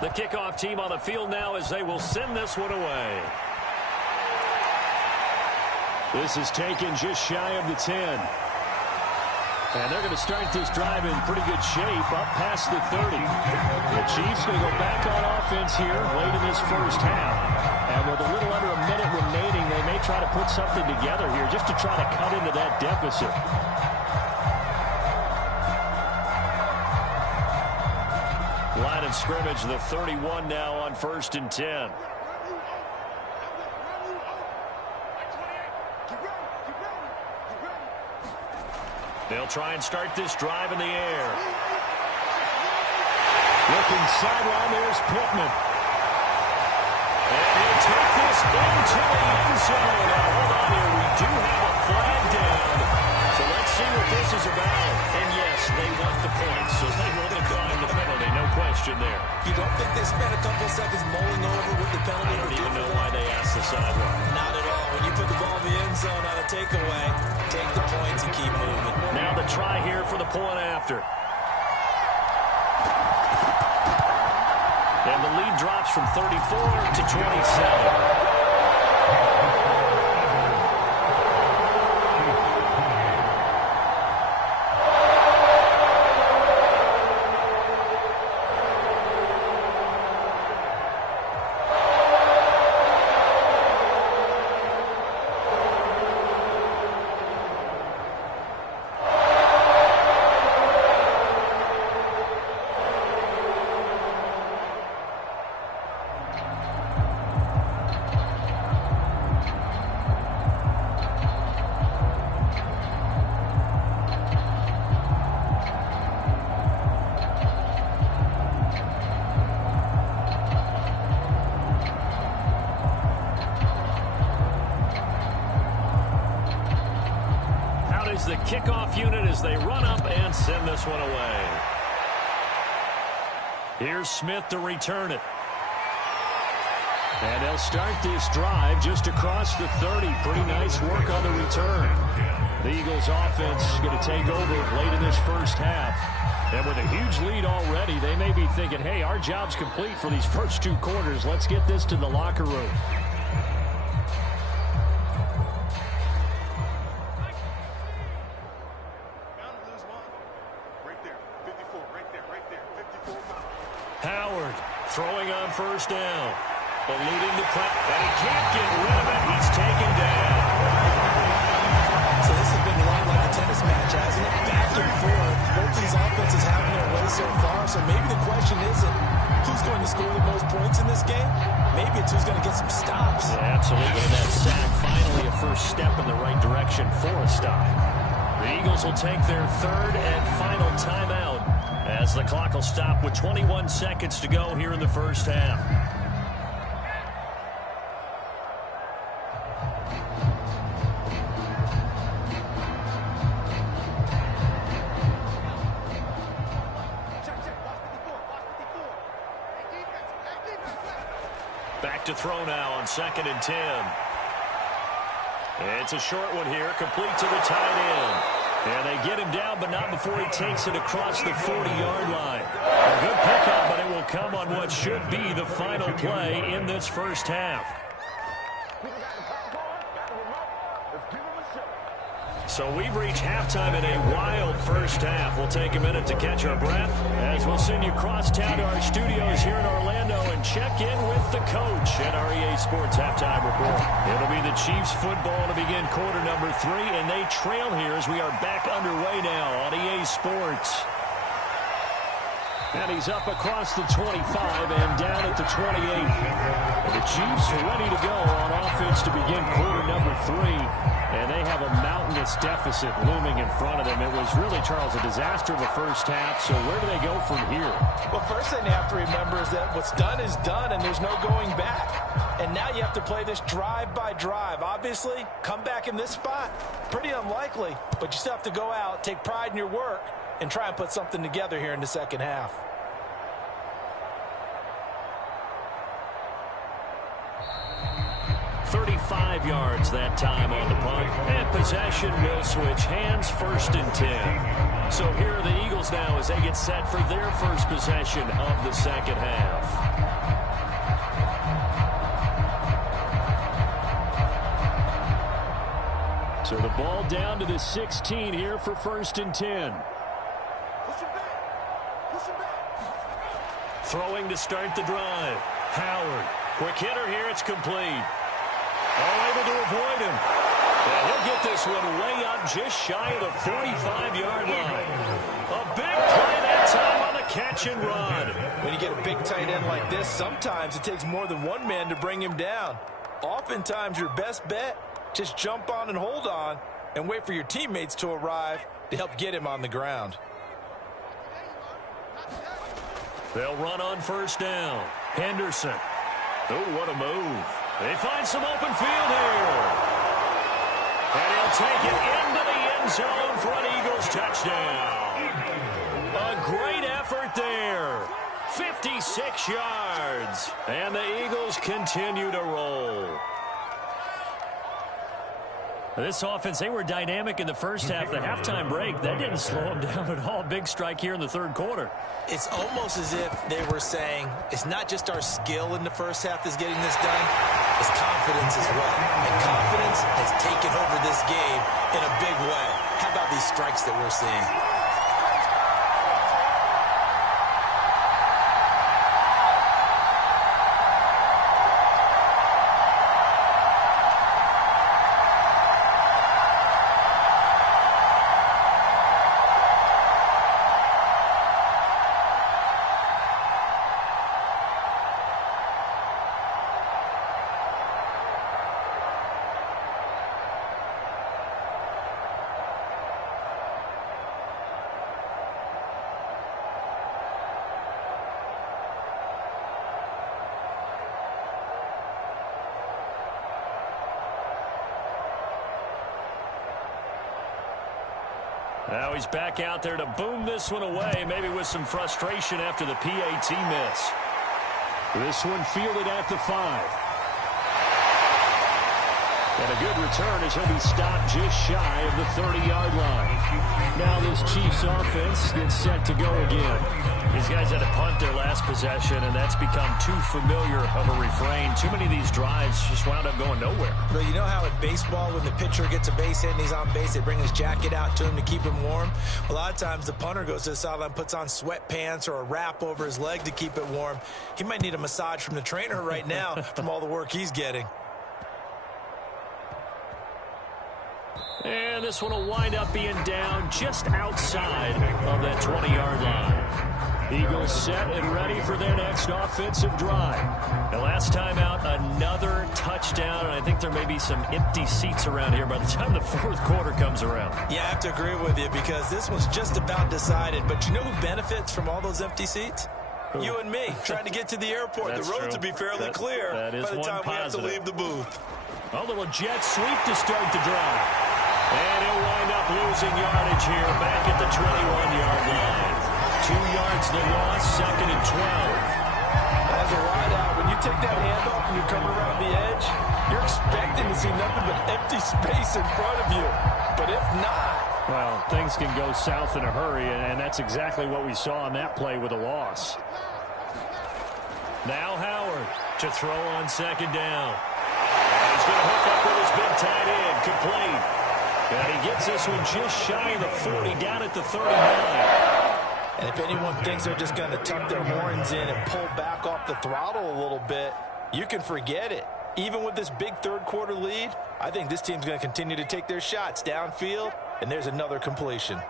The kickoff team on the field now as they will send this one away. This is taken just shy of the 10. And they're going to start this drive in pretty good shape up past the 30. The Chiefs going to go back on offense here late in this first half. And with a little under a minute remaining, they may try to put something together here just to try to cut into that deficit. Line of scrimmage, the 31 now on 1st and 10. They'll try and start this drive in the air. Looking sideline, there's Pittman. And he'll take this into the end zone. Now, hold on here. We do have a flag down. So let's see what this is about. And yes, they want the points, so they will decline the penalty. No question there. You don't think they spent a couple of seconds mulling over what the penalty I would don't do even for know them? why they asked the sideline. Not at all. When you put the ball in the end zone on a takeaway, take the points and keep moving. Now the try here for the point after. And the lead drops from 34 to 27. The kickoff unit as they run up and send this one away. Here's Smith to return it. And they'll start this drive just across the 30. Pretty nice work on the return. The Eagles offense is going to take over late in this first half. And with a huge lead already, they may be thinking, hey, our job's complete for these first 2 quarters. Let's get this to the locker room. Howard throwing on first down. Eluding the press. And he can't get rid of it. He's taken down. So this has been run like a tennis match, hasn't it? Back and forth. Both these offenses having their way so far. So maybe the question isn't who's going to score the most points in this game. Maybe it's who's going to get some stops. Yeah, absolutely. And that sack finally a first step in the right direction for a stop. The Eagles will take their 3rd and final timeout as the clock will stop with 21 seconds to go here in the first half. Back to throw now on 2nd and 10. It's a short one here, complete to the tight end. And they get him down, but not before he takes it across the 40-yard line. A good pickup, but it will come on what should be the final play in this first half. So we've reached halftime in a wild first half. We'll take a minute to catch our breath as we'll send you cross town to our studios here in Orlando and check in with the coach at our EA Sports Halftime Report. It'll be the Chiefs football to begin quarter number 3, and they trail here as we are back underway now on EA Sports. And he's up across the 25 and down at the 28. And the Chiefs are ready to go on offense to begin quarter number 3. And they have a mountainous deficit looming in front of them. It was really, Charles, a disaster of a first half. So where do they go from here? Well, first thing you have to remember is that what's done is done, and there's no going back. And now you have to play this drive by drive. Obviously, come back in this spot, pretty unlikely. But you still have to go out, take pride in your work, and try and put something together here in the second half. .35 yards that time on the punt. And possession will switch hands, 1st and 10. So here are the Eagles now as they get set for their first possession of the second half. So the ball down to the 16 here for 1st and 10. Throwing to start the drive. Howard. Quick hitter here. It's complete. All able to avoid him. And he'll get this one way up just shy of the 45-yard line. A big play that time on the catch and run. When you get a big tight end like this, sometimes it takes more than one man to bring him down. Oftentimes your best bet, just jump on and hold on and wait for your teammates to arrive to help get him on the ground. They'll run on 1st down. Henderson. Oh, what a move. They find some open field here. And he'll take it into the end zone for an Eagles touchdown. A great effort there. 56 yards. And the Eagles continue to roll. This offense, they were dynamic in the first half. The halftime break, that didn't slow them down at all. Big strike here in the 3rd quarter. It's almost as if they were saying, it's not just our skill in the first half that's getting this done, it's confidence as well. And confidence has taken over this game in a big way. How about these strikes that we're seeing? Now he's back out there to boom this one away, maybe with some frustration after the PAT miss. This one fielded at the 5. And a good return as he'll be stopped just shy of the 30-yard line. Now this Chiefs offense gets set to go again. These guys had to punt their last possession, and that's become too familiar of a refrain. Too many of these drives just wound up going nowhere. But you know how in baseball, when the pitcher gets a base hit and he's on base, they bring his jacket out to him to keep him warm? A lot of times the punter goes to the sideline, puts on sweatpants or a wrap over his leg to keep it warm. He might need a massage from the trainer right now from all the work he's getting. And this one will wind up being down just outside of that 20-yard line. Eagles set and ready for their next offensive drive. The last time out, another touchdown, and I think there may be some empty seats around here by the time the 4th quarter comes around. Yeah, I have to agree with you because this one's just about decided. But you know who benefits from all those empty seats? Who? You and me, trying to get to the airport. That's the roads true. will be fairly clear by the time we have to leave the booth. A little jet sweep to start the drive. And he'll wind up losing yardage here back at the 21-yard line. 2 yards the loss, 2nd and 12. As a wideout, when you take that handoff and you come around the edge, you're expecting to see nothing but empty space in front of you. But if not, well, things can go south in a hurry, and that's exactly what we saw on that play with a loss. Now Howard to throw on second down. And he's going to hook up with his big tight end, complete. And he gets this one just shy of the 40, down at the 39. And if anyone thinks they're just going to tuck their horns in and pull back off the throttle a little bit, you can forget it. Even with this big third-quarter lead, I think this team's going to continue to take their shots downfield, and there's another completion.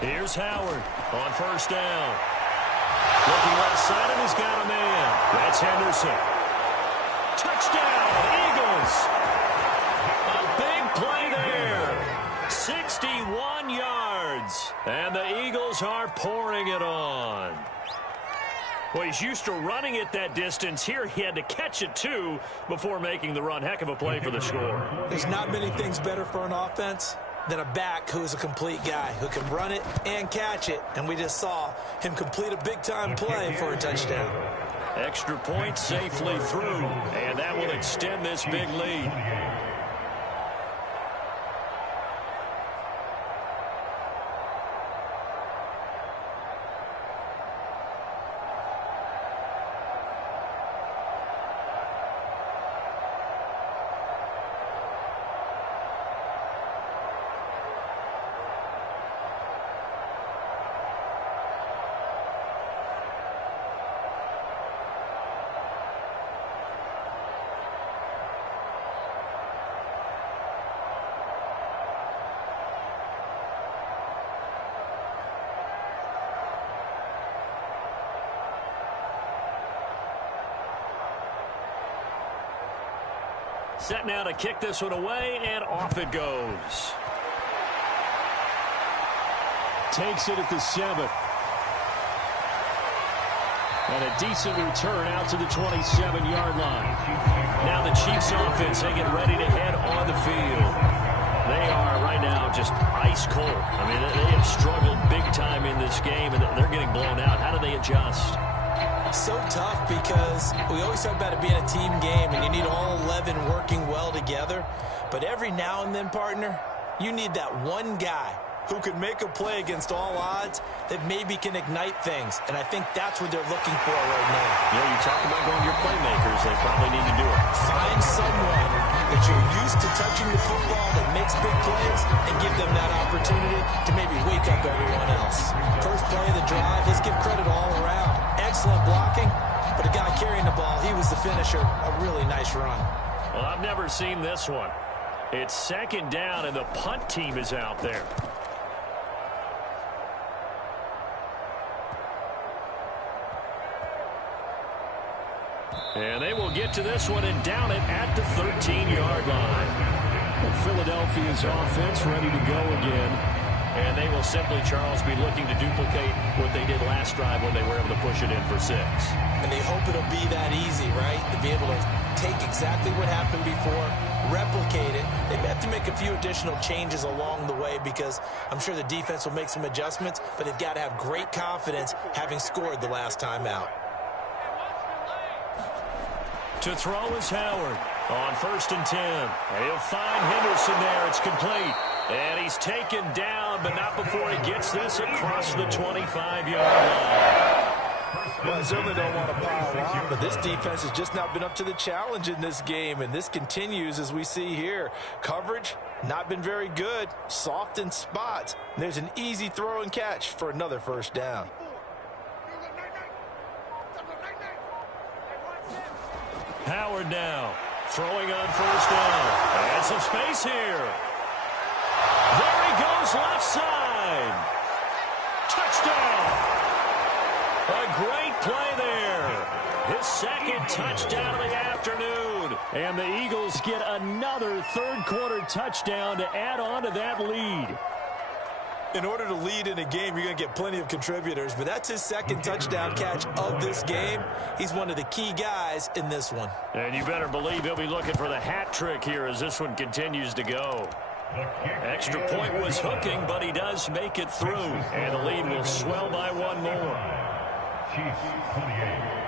Here's Howard on first down. Looking left side, and he's got a man. That's Henderson. Touchdown, Eagles. A big play there. 61 yards. And the Eagles are pouring it on. Well, he's used to running it that distance. Here he had to catch it, too, before making the run. Heck of a play for the score. There's not many things better for an offense than a back who's a complete guy who can run it and catch it. And we just saw him complete a big-time play for a touchdown. Extra point safely through, and that will extend this big lead. Set now to kick this one away, and off it goes. Takes it at the 7. And a decent return out to the 27-yard line. Now the Chiefs offense, they get ready to head on the field. They are right now just ice cold. I mean, they have struggled big time in this game, and they're getting blown out. How do they adjust? So tough because we always talk about it being a team game and you need all 11 working well together. But every now and then, partner, you need that one guy who can make a play against all odds that maybe can ignite things. And I think that's what they're looking for right now. Yeah, you talk about going to your playmakers. They probably need to do it. Find someone that you're used to touching the football that makes big plays and give them that opportunity to maybe wake up everyone else. First play of the drive, let's give credit all around. Excellent blocking, but the guy carrying the ball, he was the finisher. A really nice run. Well, I've never seen this one. It's second down, and the punt team is out there. And they will get to this one and down it at the 13-yard line. Well, Philadelphia's offense ready to go again. And they will simply, Charles, be looking to duplicate what they did last drive when they were able to push it in for 6. And they hope it'll be that easy, right? To be able to take exactly what happened before, replicate it. They have to make a few additional changes along the way because I'm sure the defense will make some adjustments, but they've got to have great confidence having scored the last time out. To throw is Howard on 1st and 10. And he'll find Henderson there. It's complete. And he's taken down, but not before he gets this across the 25-yard line. Well, I certainly don't want to pile on, but this defense has just not been up to the challenge in this game, and this continues as we see here. Coverage, not been very good, soft in spots. There's an easy throw and catch for another first down. Howard now throwing on first down. And some space here. There he goes left side. Touchdown. A great play there. His second touchdown of the afternoon. And the Eagles get another third-quarter touchdown to add on to that lead. In order to lead in a game, you're going to get plenty of contributors, but that's his second touchdown catch of this game. He's one of the key guys in this one. And you better believe he'll be looking for the hat trick here as this one continues to go. Extra point was hooking, but he does make it through. And the lead will swell by one more. Chiefs 28.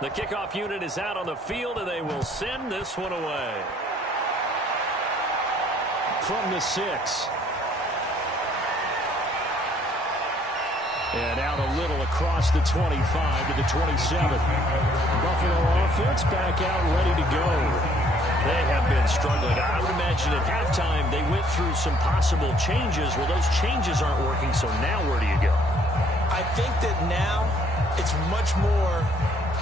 The kickoff unit is out on the field, and they will send this one away. From the 6. And out a little across the 25 to the 27. Buffalo offense back out ready to go. They have been struggling. I would imagine at halftime they went through some possible changes. Well, those changes aren't working, so now where do you go? I think that now it's much more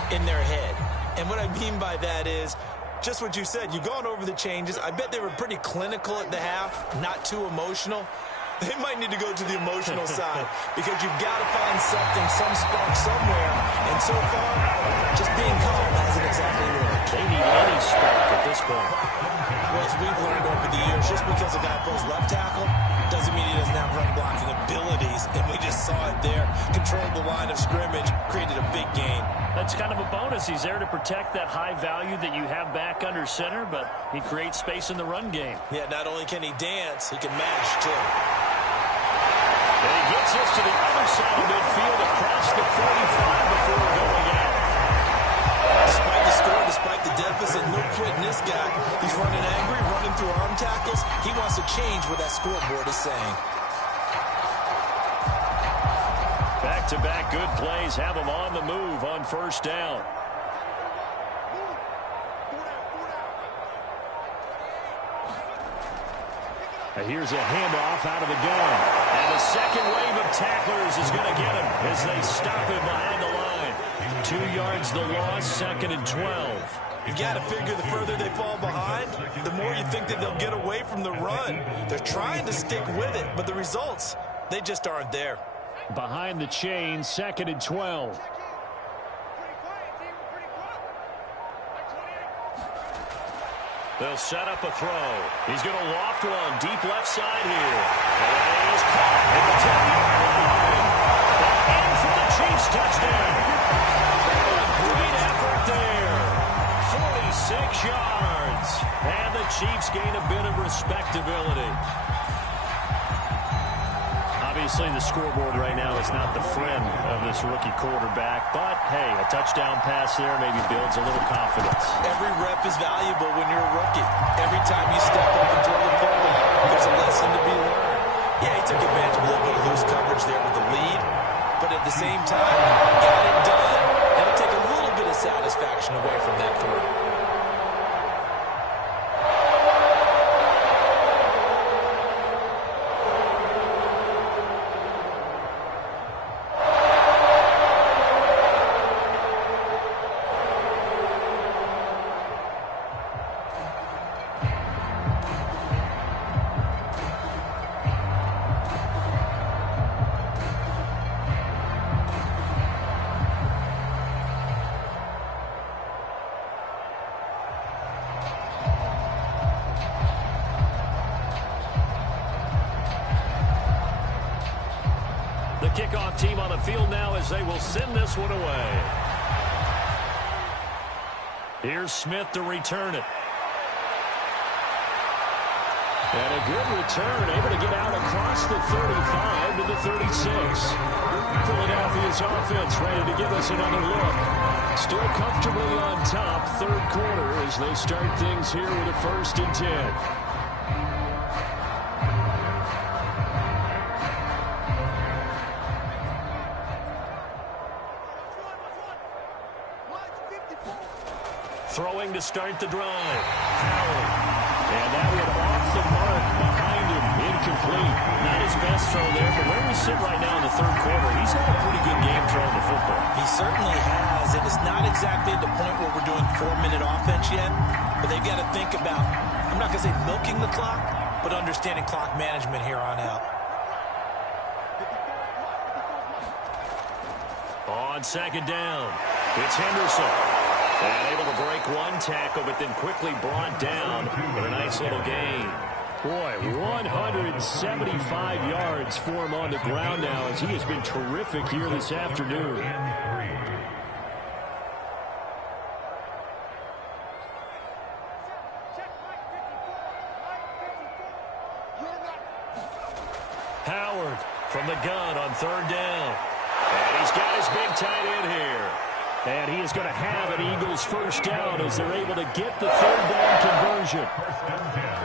in their head. And what I mean by that is just what you said. You've gone over the changes. I bet they were pretty clinical at the half, not too emotional. They might need to go to the emotional side because you've got to find something, some spark somewhere. And so far, just being calm hasn't exactly worked. They need any spark at this point. Well, as we've learned over the years, just because a guy plays left tackle doesn't mean he doesn't have run blocking abilities. And we just saw it there. Controlled the line of scrimmage, created a big gain. That's kind of a bonus. He's there to protect that high value that you have back under center, but he creates space in the run game. Yeah, not only can he dance, he can mash, too. And he gets us to the other side of midfield across the 45 before going out. Despite the score, despite the deficit, no quitting this guy. He's running angry, running through arm tackles. He wants to change what that scoreboard is saying. Back-to-back good plays have him on the move on first down. Here's a handoff out of the gun. And the second wave of tacklers is going to get him as they stop him behind the line. 2 yards the loss, 2nd and 12. You got to figure the further they fall behind, the more you think that they'll get away from the run. They're trying to stick with it, but the results, they just aren't there. Behind the chain, 2nd and 12. They'll set up a throw. He's going to loft one deep left side here. And he's caught at the 10-yard line. And for the Chiefs touchdown. A great effort there. 46 yards. And the Chiefs gain a bit of respectability. Obviously, the scoreboard right now is not the friend of this rookie quarterback. But, hey, a touchdown pass there maybe builds a little confidence. Every rep is valuable when you're a rookie. Every time you step up and throw the football, there's a lesson to be learned. Yeah, he took advantage of a little bit of loose coverage there with the lead. But at the same time, got it done. That'll take a little bit of satisfaction away from that throw. Kickoff team on the field now as they will send this one away. Here's Smith to return it. And a good return, able to get out across the 35 to the 36. Philadelphia's offense ready to give us another look. Still comfortably on top, third quarter as they start things here with a 1st and 10. Throwing to start the drive. Howard. And that one off the mark behind him. Incomplete. Not his best throw there, but where we sit right now in the third quarter, he's had a pretty good game throwing the football. He certainly has, and it's not exactly at the point where we're doing 4-minute offense yet, but they've got to think about, I'm not going to say milking the clock, but understanding clock management here on out. On second down, it's Henderson. And able to break one tackle, but then quickly brought down with a nice little gain. Boy, 175 yards for him on the ground now as he has been terrific here this afternoon. Howard from the gun on third down. And he's got his big tight end here. And he is going to have an Eagles first down as they're able to get the third down conversion.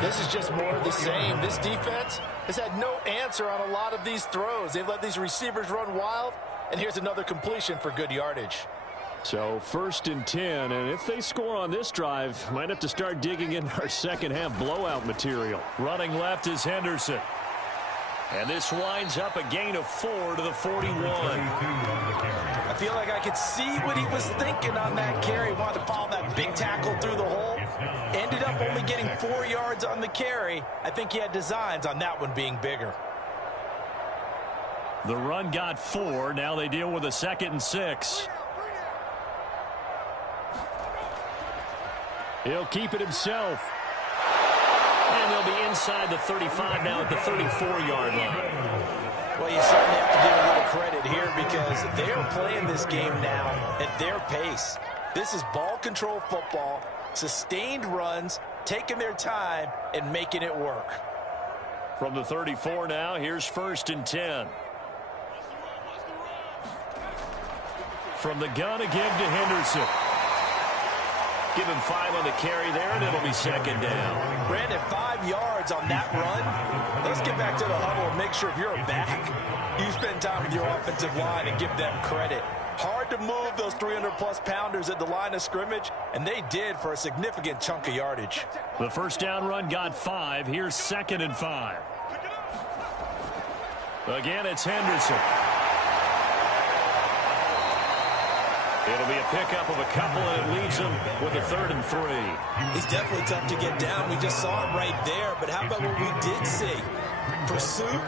This is just more of the same. This defense has had no answer on a lot of these throws. They've let these receivers run wild, and here's another completion for good yardage. So 1st and 10, and if they score on this drive, might have to start digging in our second half blowout material. Running left is Henderson. And this winds up a gain of 4 to the 41. I feel like I could see what he was thinking on that carry. Wanted to follow that big tackle through the hole. Ended up only getting 4 yards on the carry. I think he had designs on that one being bigger. The run got 4. Now they deal with a 2nd and 6. He'll keep it himself. And they'll be inside the 35 now at the 34-yard line. Well, you certainly have to give a little credit here because they are playing this game now at their pace. This is ball control football, sustained runs, taking their time and making it work. From the 34 now, here's 1st and 10. From the gun again to Henderson. Give him 5 on the carry there, and it'll be 2nd down. Brandon, 5 yards on that run. Let's get back to the huddle and make sure if you're a back, you spend time with your offensive line and give them credit. Hard to move those 300-plus pounders at the line of scrimmage, and they did for a significant chunk of yardage. The first down run got 5. Here's 2nd and 5. Again, it's Henderson. It'll be a pickup of a couple, and it leaves him with a 3rd and 3. He's definitely tough to get down. We just saw it right there. But how about what we did see? Pursuit,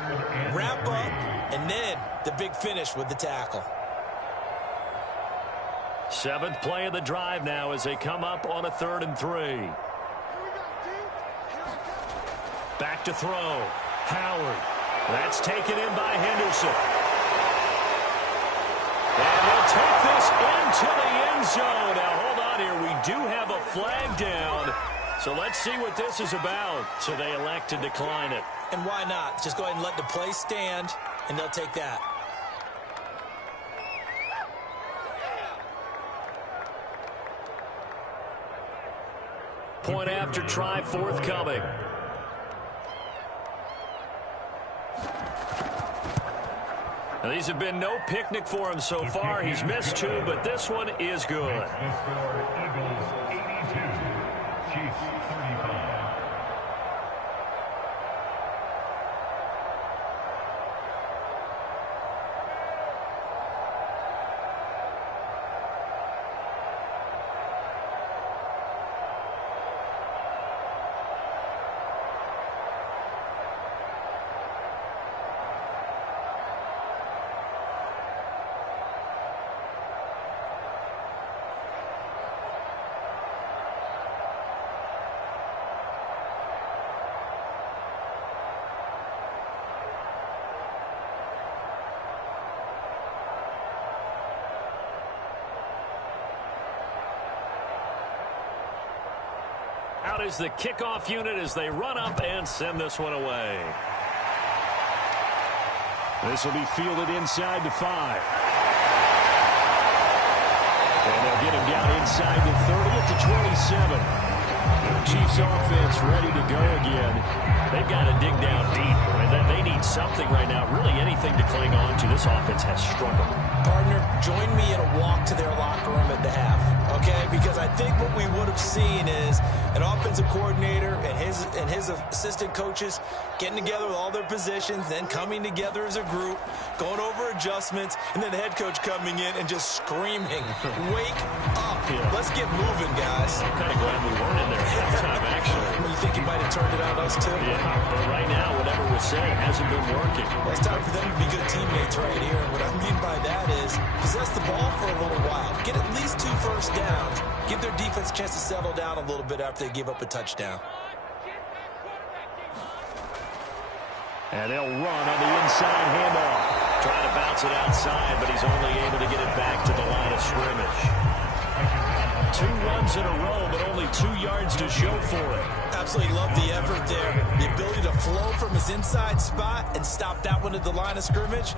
wrap up, and then the big finish with the tackle. 7th play of the drive now as they come up on a 3rd and 3. Back to throw. Howard. That's taken in by Henderson. And they'll take this into the end zone. Now, hold on here. We do have a flag down. So let's see what this is about. So they elect to decline it. And why not? Just go ahead and let the play stand, and they'll take that. Point after try forthcoming. Now, these have been no picnic for him so far. He's missed 2, but this one is good. Eagles 82, Chiefs 35. Out is the kickoff unit as they run up and send this one away. This will be fielded inside the 5. And they'll get him down inside the 30 at the 27. Chiefs offense ready to go again. They've got to dig down deep. I mean, they need something right now, really anything to cling on to. This offense has struggled. Partner, join me in a walk to their locker room at the half, okay? Because I think what we would have seen is an offensive coordinator and his assistant coaches getting together with all their positions, then coming together as a group, going over adjustments, and then the head coach coming in and just screaming, "Wake up. Let's get moving, guys." I'm kind of glad we weren't in there at halftime, actually. You think he might have turned it on us, too? Yeah, but right now, whatever was said hasn't been working. Well, it's time for them to be good teammates right here. And what I mean by that is possess the ball for a little while. Get at least 2 first downs. Give their defense a chance to settle down a little bit after they give up a touchdown. And they'll run on the inside handoff. Trying to bounce it outside, but he's only able to get it back to the line of scrimmage. 2 runs in a row, but only 2 yards to show for it. Absolutely love the effort there. The ability to flow from his inside spot and stop that one at the line of scrimmage.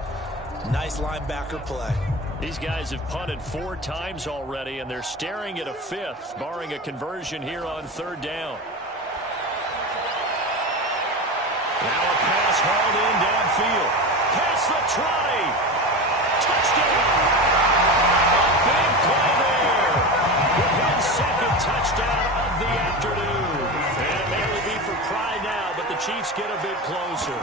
Nice linebacker play. These guys have punted 4 times already, and they're staring at a 5th, barring a conversion here on 3rd down. Now a pass hauled in downfield. Past the 20. Touchdown. A big play there. With his 2nd touchdown of the afternoon. And it may only be for pride now, but the Chiefs get a bit closer.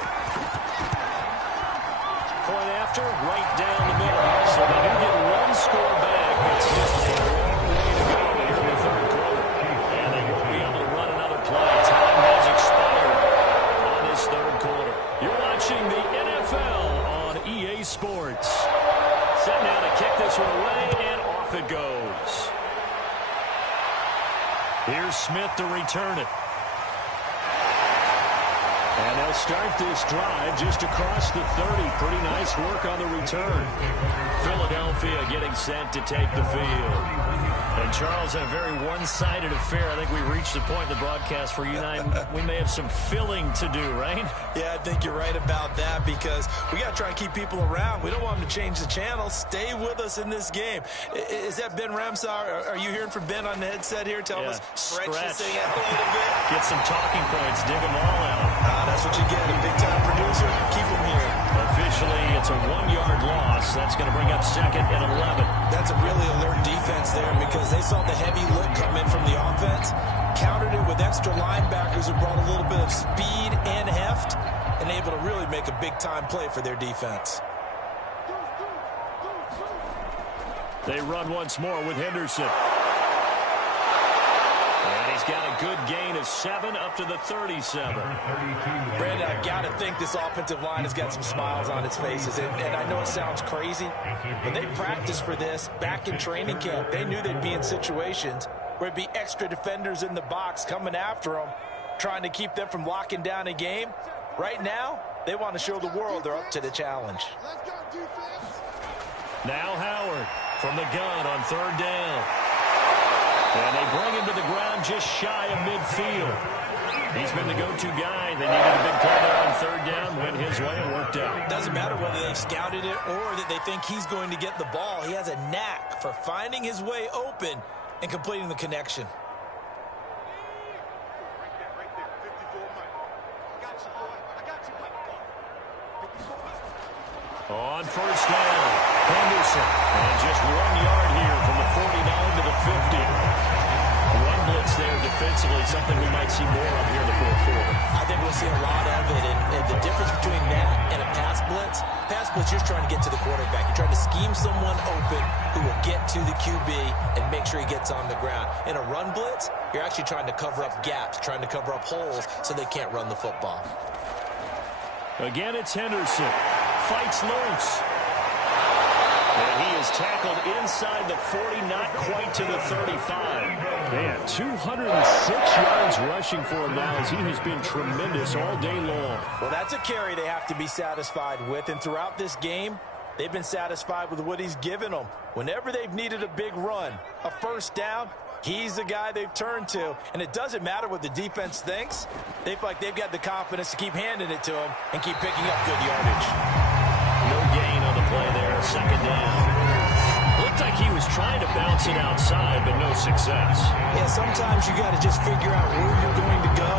Point after, right down the middle. So they do get 1 score back. It's just a long way to go here in the 3rd quarter. And they won't be able to run another play. Time has expired on this 3rd quarter. You're watching the NFL on EA Sports. Set now to kick this one away, and off it goes. Here's Smith to return it. And they'll start this drive just across the 30. Pretty nice work on the return. Philadelphia getting set to take the field. And Charles, in a very one-sided affair, I think we reached the point in the broadcast where you and I, we may have some filling to do, right? Yeah, I think you're right about that because we got to try and keep people around. We don't want them to change the channel. Stay with us in this game. Is that Ben Ramsar? Are you hearing from Ben on the headset here? Tell us, stretch this thing out a little bit. Get some talking points. Dig them all out. That's what you get. A big-time producer. Keep them here. Officially, it's a 1-yard loss. That's going to bring up 2nd and 11. That's a really alert defense there because they saw the heavy look come in from the offense, countered it with extra linebackers who brought a little bit of speed and heft, and able to really make a big-time play for their defense. They run once more with Henderson. And he's got a good gain of 7 up to the 37. Brandon, I've got to think this offensive line has got some smiles on its faces. And I know it sounds crazy, but they practiced for this back in training camp. They knew they'd be in situations where it'd be extra defenders in the box coming after them, trying to keep them from locking down a game. Right now, they want to show the world they're up to the challenge. Now Howard from the gun on 3rd down. And they bring him to the ground just shy of midfield. He's been the go-to guy. They needed a big play there on 3rd down. Went his way and worked out. Doesn't matter whether they scouted it or that they think he's going to get the ball. He has a knack for finding his way open and completing the connection. On 1st down, Henderson. And just 1 yard here from the 49 to the 50. One blitz there defensively, something we might see more of here in the 4th quarter. I think we'll see a lot of it. And the difference between that and a pass blitz, you're trying to get to the quarterback. You're trying to scheme someone open who will get to the QB and make sure he gets on the ground. In a run blitz, you're actually trying to cover up gaps, trying to cover up holes so they can't run the football. Again, it's Henderson. Fights loose. And he is tackled inside the 40, not quite to the 35. Man, 206 yards rushing for him now as he has been tremendous all day long. Well, that's a carry they have to be satisfied with. And throughout this game, they've been satisfied with what he's given them. Whenever they've needed a big run, a 1st down, he's the guy they've turned to. And it doesn't matter what the defense thinks. They feel like they've got the confidence to keep handing it to him and keep picking up good yardage. No gain on the play there. 2nd down. Looked like he was trying to bounce it outside, but no success. Yeah, sometimes you got to just figure out where you're going to go,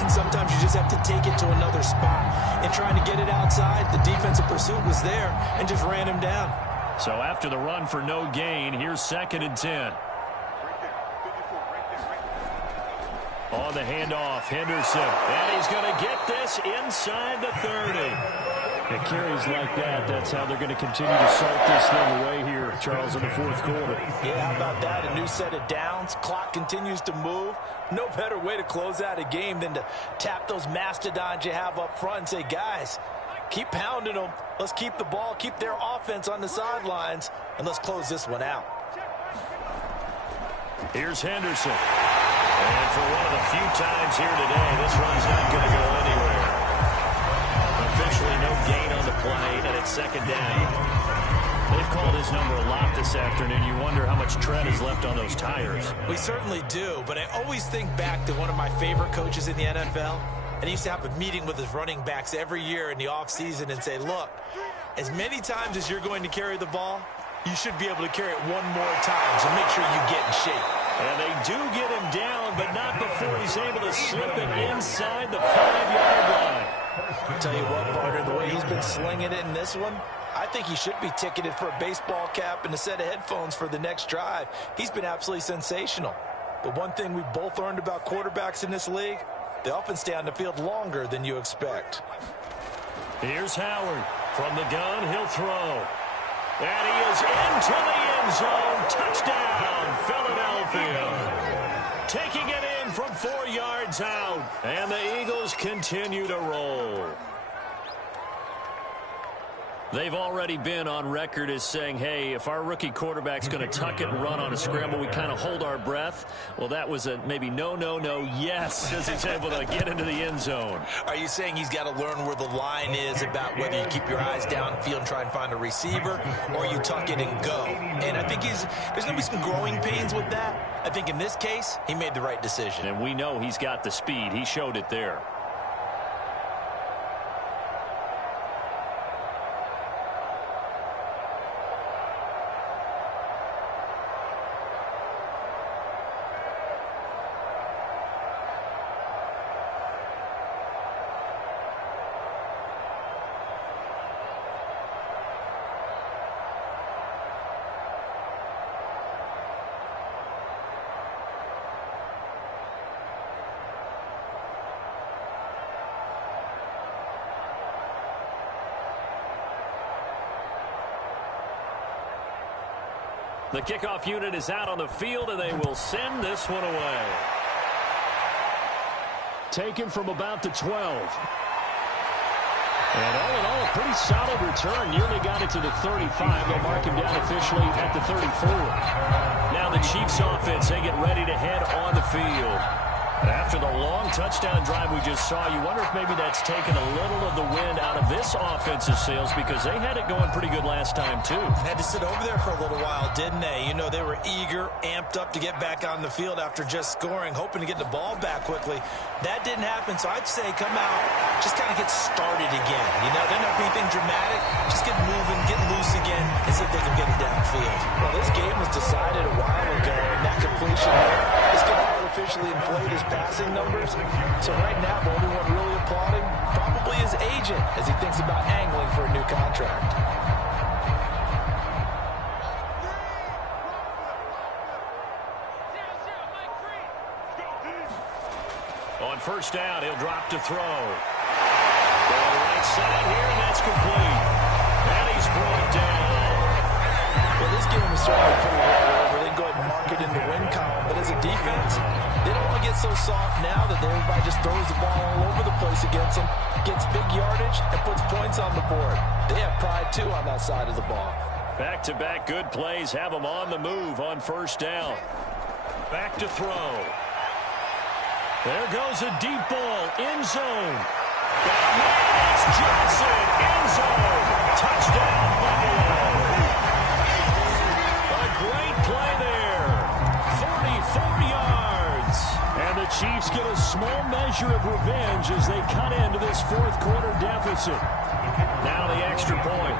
and sometimes you just have to take it to another spot. And trying to get it outside, the defensive pursuit was there and just ran him down. So after the run for no gain, here's 2nd and 10. On the handoff, Henderson. And he's going to get this inside the 30. It carries like that. That's how they're going to continue to salt this thing away here, Charles, in the fourth quarter. Yeah, how about that? A new set of downs. Clock continues to move. No better way to close out a game than to tap those mastodons you have up front and say, guys, keep pounding them. Let's keep the ball, keep their offense on the sidelines, and let's close this one out. Here's Henderson. And for one of the few times here today, this run's not going to go anywhere. Officially no gain on the play, and it's second down. They've called his number a lot this afternoon. You wonder how much tread is left on those tires. We certainly do, but I always think back to one of my favorite coaches in the NFL, and he used to have a meeting with his running backs every year in the offseason and say, look, as many times as you're going to carry the ball, you should be able to carry it one more time, so make sure you get in shape. And they do get him down, but not before he's able to slip it inside the 5-yard line. I'll tell you what, partner, the way he's been slinging it in this one, I think he should be ticketed for a baseball cap and a set of headphones for the next drive. He's been absolutely sensational. But one thing we both learned about quarterbacks in this league, they often stay on the field longer than you expect. Here's Howard. From the gun, he'll throw. And he is into the end zone. Touchdown, Philadelphia. Taking it in from 4 yards out. And the Eagles continue to roll. They've already been on record as saying, hey, if our rookie quarterback's going to tuck it and run on a scramble, we kind of hold our breath. Well, that was a maybe no, yes, as he's able to get into the end zone. Are you saying he's got to learn where the line is about whether you keep your eyes downfield and try and find a receiver or you tuck it and go? And I think there's going to be some growing pains with that. I think in this case, he made the right decision. And we know he's got the speed. He showed it there. The kickoff unit is out on the field, and they will send this one away. Taken from about the 12. And all in all, a pretty solid return. Nearly got it to the 35. They'll mark him down officially at the 34. Now the Chiefs offense, they get ready to head on the field. After the long touchdown drive we just saw, you wonder if maybe that's taken a little of the wind out of this offensive sails because they had it going pretty good last time, too. Had to sit over there for a little while, didn't they? You know, they were eager, amped up to get back on the field after just scoring, hoping to get the ball back quickly. That didn't happen, so I'd say come out, just kind of get started again. You know, they're not anything dramatic. Just get moving, get loose again, and see if they can get it downfield. Well, this game was decided a while ago, and that completion is going to artificially inflate his passing numbers. So right now, the only one really applauding probably his agent as he thinks about angling for a new contract. On first down, he'll drop to throw. Going right side here, and that's complete. And he's brought down. Well, this game is certainly pretty well over. They can go ahead and mark it in the win column, but as a defense, they don't want to get so soft now that everybody just throws the ball all over the place against them, gets big yardage, and puts points on the board. They have pride, too, on that side of the ball. Back-to-back good plays have them on the move on first down. Back to throw. There goes a deep ball, end zone. It's Johnson, end zone. Touchdown, Buffalo. A great play there. 44 yards. And the Chiefs get a small measure of revenge as they cut into this fourth quarter deficit. Now the extra point.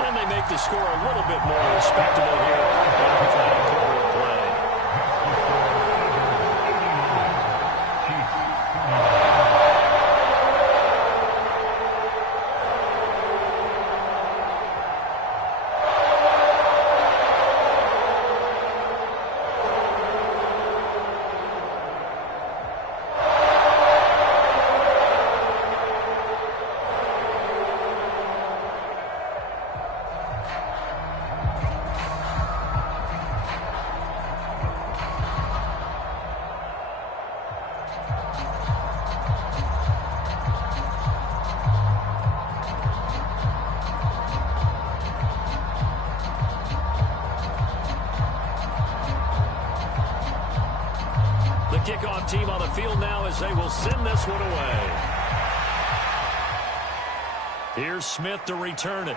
And they make the score a little bit more respectable here in the final quarter of play. team on the field now as they will send this one away. Here's Smith to return it.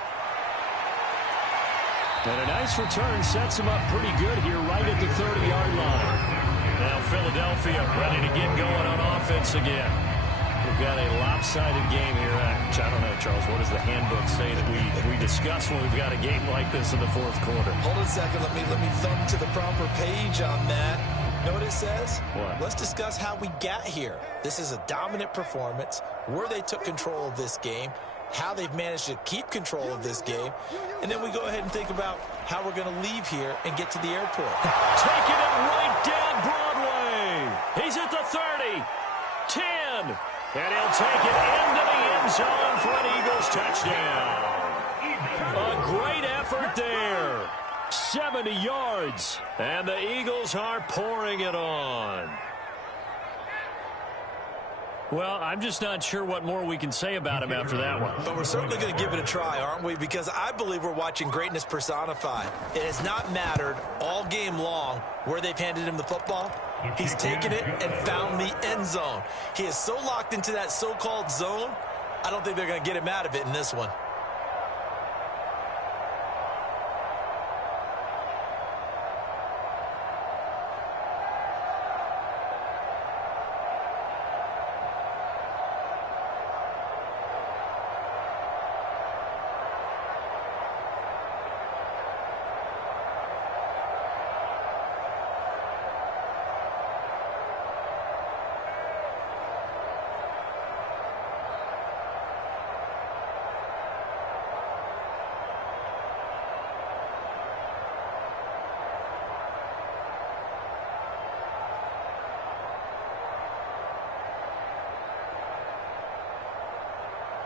And a nice return sets him up pretty good here right at the 30-yard line. Now Philadelphia ready to get going on offense again. We've got a lopsided game here. I don't know, Charles, what does the handbook say that we discuss when we've got a game like this in the fourth quarter? Hold on a second. Let me thumb to the proper page on that. Know what it says? What? Let's discuss how we got here. This is a dominant performance, where they took control of this game, how they've managed to keep control of this game, and then we go ahead and think about how we're going to leave here and get to the airport. Taking it right down Broadway. He's at the 30, 10, and he'll take it into the end zone for an Eagles touchdown. A great effort there. 70 yards, and the Eagles are pouring it on. Well, I'm just not sure what more we can say about him after that one. But we're certainly going to give it a try, aren't we? Because I believe we're watching greatness personified. It has not mattered all game long where they've handed him the football. He's taken it and found the end zone. He is so locked into that so-called zone, I don't think they're going to get him out of it in this one.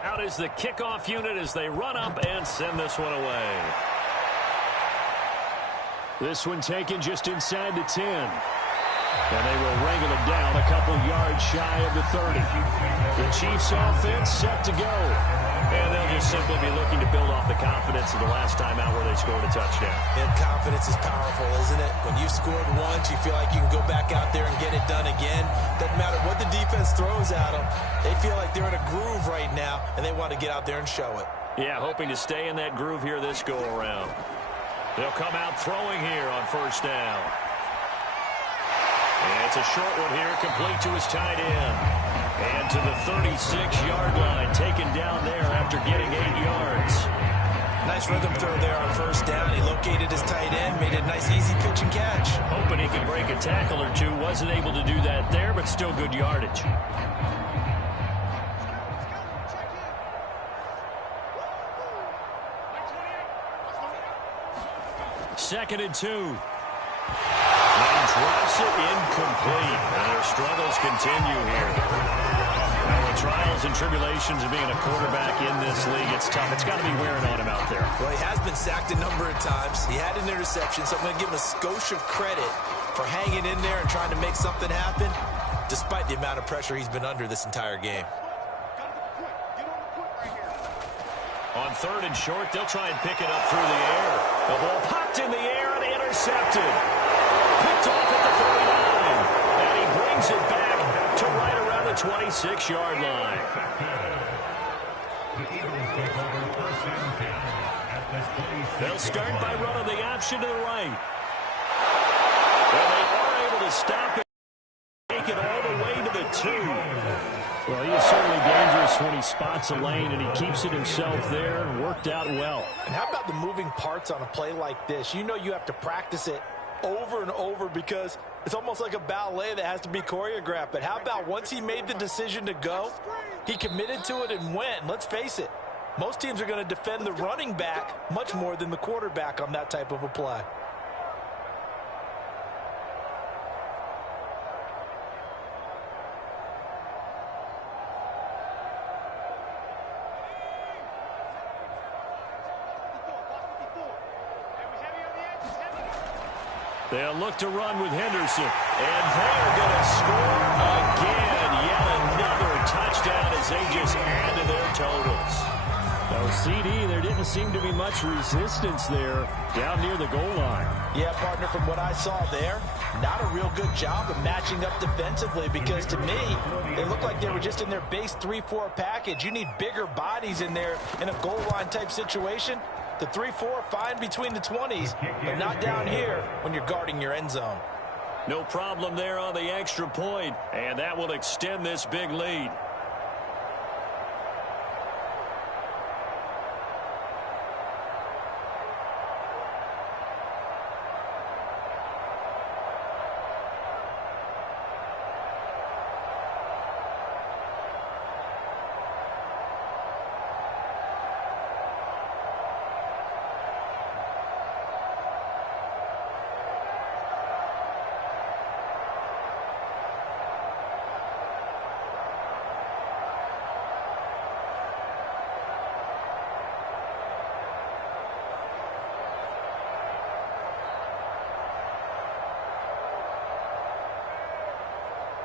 Out is the kickoff unit as they run up and send this one away. This one taken just inside the 10. And they will wrangle it down a couple yards shy of the 30. The Chiefs offense set to go. And they'll just simply be looking to build off the confidence of the last time out where they scored a touchdown. And confidence is powerful, isn't it? When you've scored once, you feel like you can go back out there and get it done again. Doesn't matter what the defense throws at them. They feel like they're in a groove right now, and they want to get out there and show it. Yeah, hoping to stay in that groove here this go-around. They'll come out throwing here on first down. And it's a short one here, complete to his tight end. And to the 36-yard line, taken down there after getting 8 yards. Nice rhythm throw there on first down. He located his tight end, made a nice easy pitch and catch. Hoping he could break a tackle or two. Wasn't able to do that there, but still good yardage. Second and 2. And drops it incomplete. And their struggles continue here. Now, with trials and tribulations of being a quarterback in this league, it's tough. It's got to be wearing on him out there. Well, he has been sacked a number of times. He had an interception, so I'm going to give him a skosh of credit for hanging in there and trying to make something happen, despite the amount of pressure he's been under this entire game. On third and short, they'll try and pick it up through the air. The ball popped in the air and intercepted. Picked off at the 39. And he brings it back to right around the 26-yard line. They'll start by running the option to the right. Well, they are able to stop it. Take it all the way to the 2. Well, he is certainly dangerous when he spots a lane, and he keeps it himself there and worked out well. And how about the moving parts on a play like this? You know you have to practice it over and over because it's almost like a ballet that has to be choreographed. But how about once he made the decision to go, he committed to it and went. And let's face it, most teams are going to defend the running back much more than the quarterback on that type of a play. They'll look to run with Henderson. And they're going to score again. Yet another touchdown as they just add to their totals. Now, CD, there didn't seem to be much resistance there down near the goal line. Yeah, partner, from what I saw there, not a real good job of matching up defensively, because to me, they look like they were just in their base 3-4 package. You need bigger bodies in there in a goal line type situation. The 3-4, fine between the 20s, but not down here when you're guarding your end zone. No problem there on the extra point, and that will extend this big lead.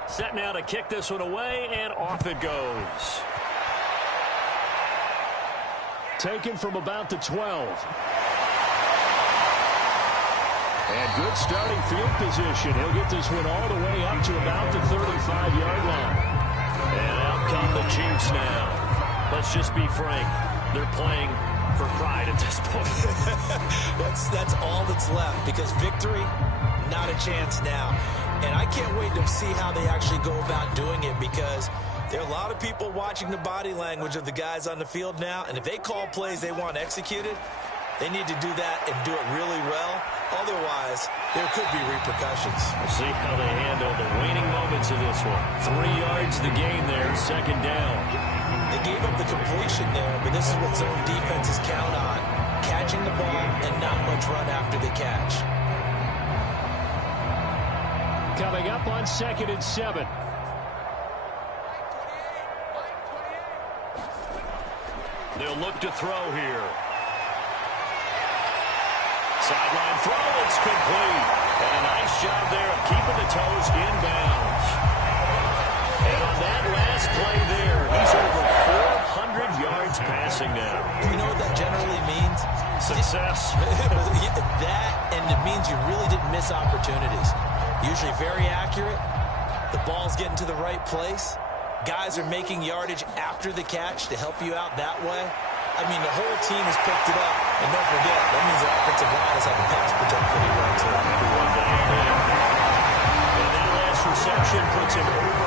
Set now to kick this one away, and off it goes. Taken from about the 12. And good starting field position. He'll get this one all the way up to about the 35-yard line. And out come the Chiefs now. Let's just be frank. They're playing for pride at this point. That's all that's left, because victory, not a chance now. And I can't wait to see how they actually go about doing it, because there are a lot of people watching the body language of the guys on the field now, and if they call plays they want executed, they need to do that and do it really well. Otherwise, there could be repercussions. We'll see how they handle the waning moments of this one. 3 yards the gain there, second down. They gave up the completion there, but this is what zone defenses count on: catching the ball and not much run after the catch. Coming up on 2nd and 7. They'll look to throw here. Sideline throw, it's complete. And a nice job there of keeping the toes in bounds. And on that last play there, he's over 400 yards passing now. Do you know what that generally means? Success. That, and it means you really didn't miss opportunities. Usually very accurate. The ball's getting to the right place. Guys are making yardage after the catch to help you out that way. I mean, the whole team has picked it up. And don't forget, that means the offensive line has had to pass protect pretty well, too. And that last reception puts him over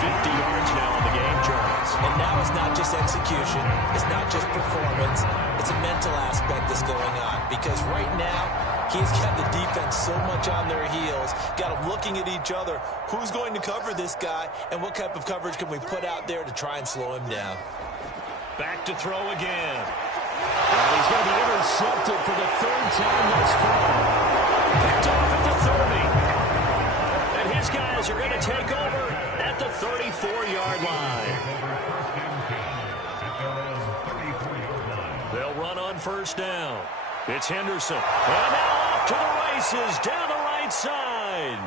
150 yards now on the game, Charles. And now it's not just execution. It's not just performance. It's a mental aspect that's going on. Because right now, he's got the defense so much on their heels, got them looking at each other. Who's going to cover this guy, and what type of coverage can we put out there to try and slow him down? Back to throw again. And he's going to be intercepted for the 3rd time thus far. Picked off at the 30. And his guys are going to take over at the 34-yard line. They'll run on 1st down. It's Henderson. And now off to the races down the right side.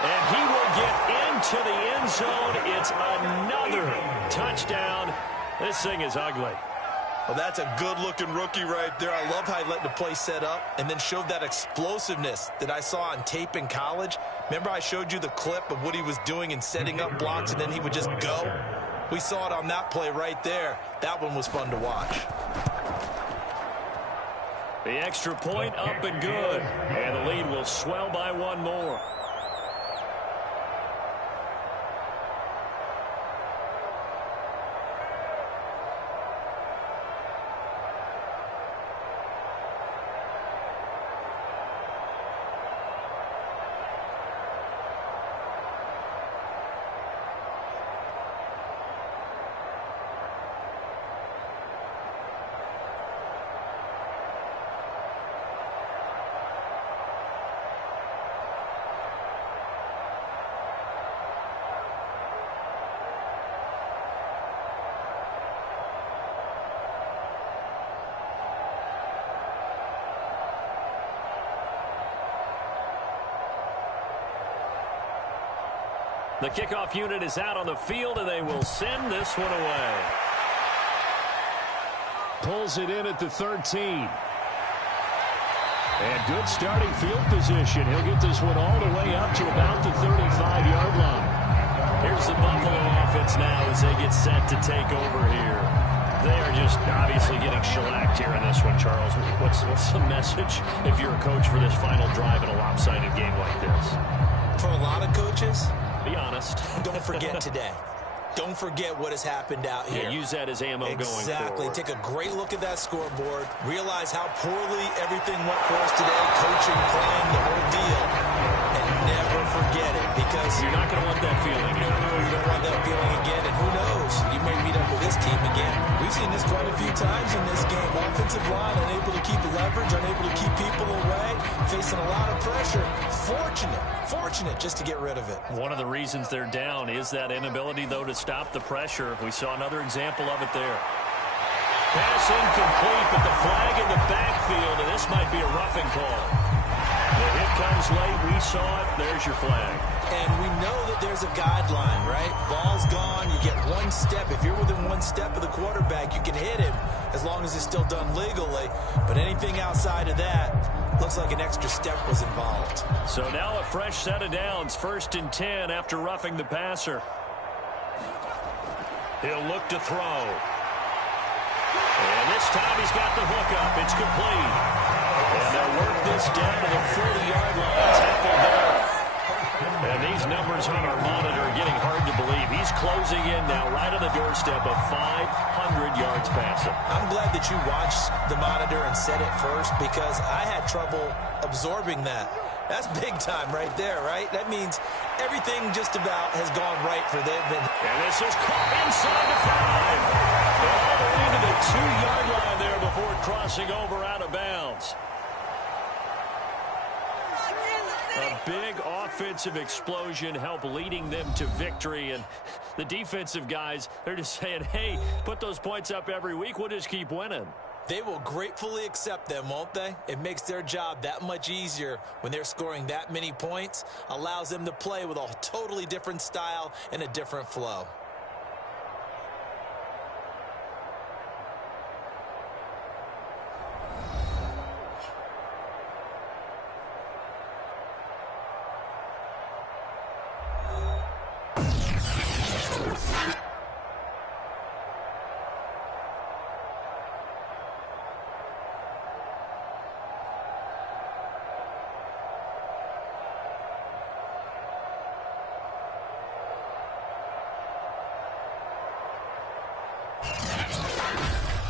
And he will get into the end zone. It's another touchdown. This thing is ugly. Well, that's a good-looking rookie right there. I love how he let the play set up and then showed that explosiveness that I saw on tape in college. Remember I showed you the clip of what he was doing and setting up blocks, and then he would just go? We saw it on that play right there. That one was fun to watch. The extra point up and good. And the lead will swell by 1 more. The kickoff unit is out on the field, and they will send this one away. Pulls it in at the 13. And good starting field position. He'll get this one all the way up to about the 35-yard line. Here's the Buffalo offense now as they get set to take over here. They are just obviously getting shellacked here in this one, Charles. What's the message if you're a coach for this final drive in a lopsided game like this? For a lot of coaches, be honest. Don't forget today. Don't forget what has happened out here. Yeah, use that as ammo going forward. Exactly. Take a great look at that scoreboard. Realize how poorly everything went for us today, coaching, playing, the whole deal. And never forget it, because you're not going to want that feeling. No, you don't want that feeling again. And who knows? You may meet up with this team again. We've seen this quite a few times in this game. Offensive line unable to keep leverage, unable to keep people away, facing a lot of pressure. Fortunate just to get rid of it. One of the reasons they're down is that inability, though, to stop the pressure. We saw another example of it there. Pass incomplete, but the flag in the backfield, and this might be a roughing call. The hit comes late. We saw it. There's your flag. And we know that there's a guideline, right? Ball's gone. You get one step. If you're within one step of the quarterback, you can hit him as long as it's still done legally. But anything outside of that, looks like an extra step was involved. So now a fresh set of downs. 1st and 10 after roughing the passer. He'll look to throw. And this time he's got the hook up. It's complete. And they'll work this down to the 40-yard line. Tackled there. And these numbers on our monitor are getting hard to believe. He's closing in now right on the doorstep of 500 yards passing. I'm glad that you watched the monitor and said it first, because I had trouble absorbing that. That's big time right there, right? That means everything just about has gone right for them. And this is caught inside the 5. And all the way to the 2-yard line there before crossing over out of bounds. A big offensive explosion helped leading them to victory. And the defensive guys, they're just saying, hey, put those points up every week. We'll just keep winning. They will gratefully accept them, won't they? It makes their job that much easier when they're scoring that many points. Allows them to play with a totally different style and a different flow.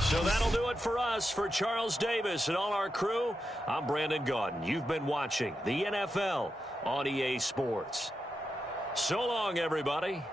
So that'll do it for us. For Charles Davis and all our crew, I'm Brandon Gaudin. You've been watching the NFL on EA Sports. So long, everybody.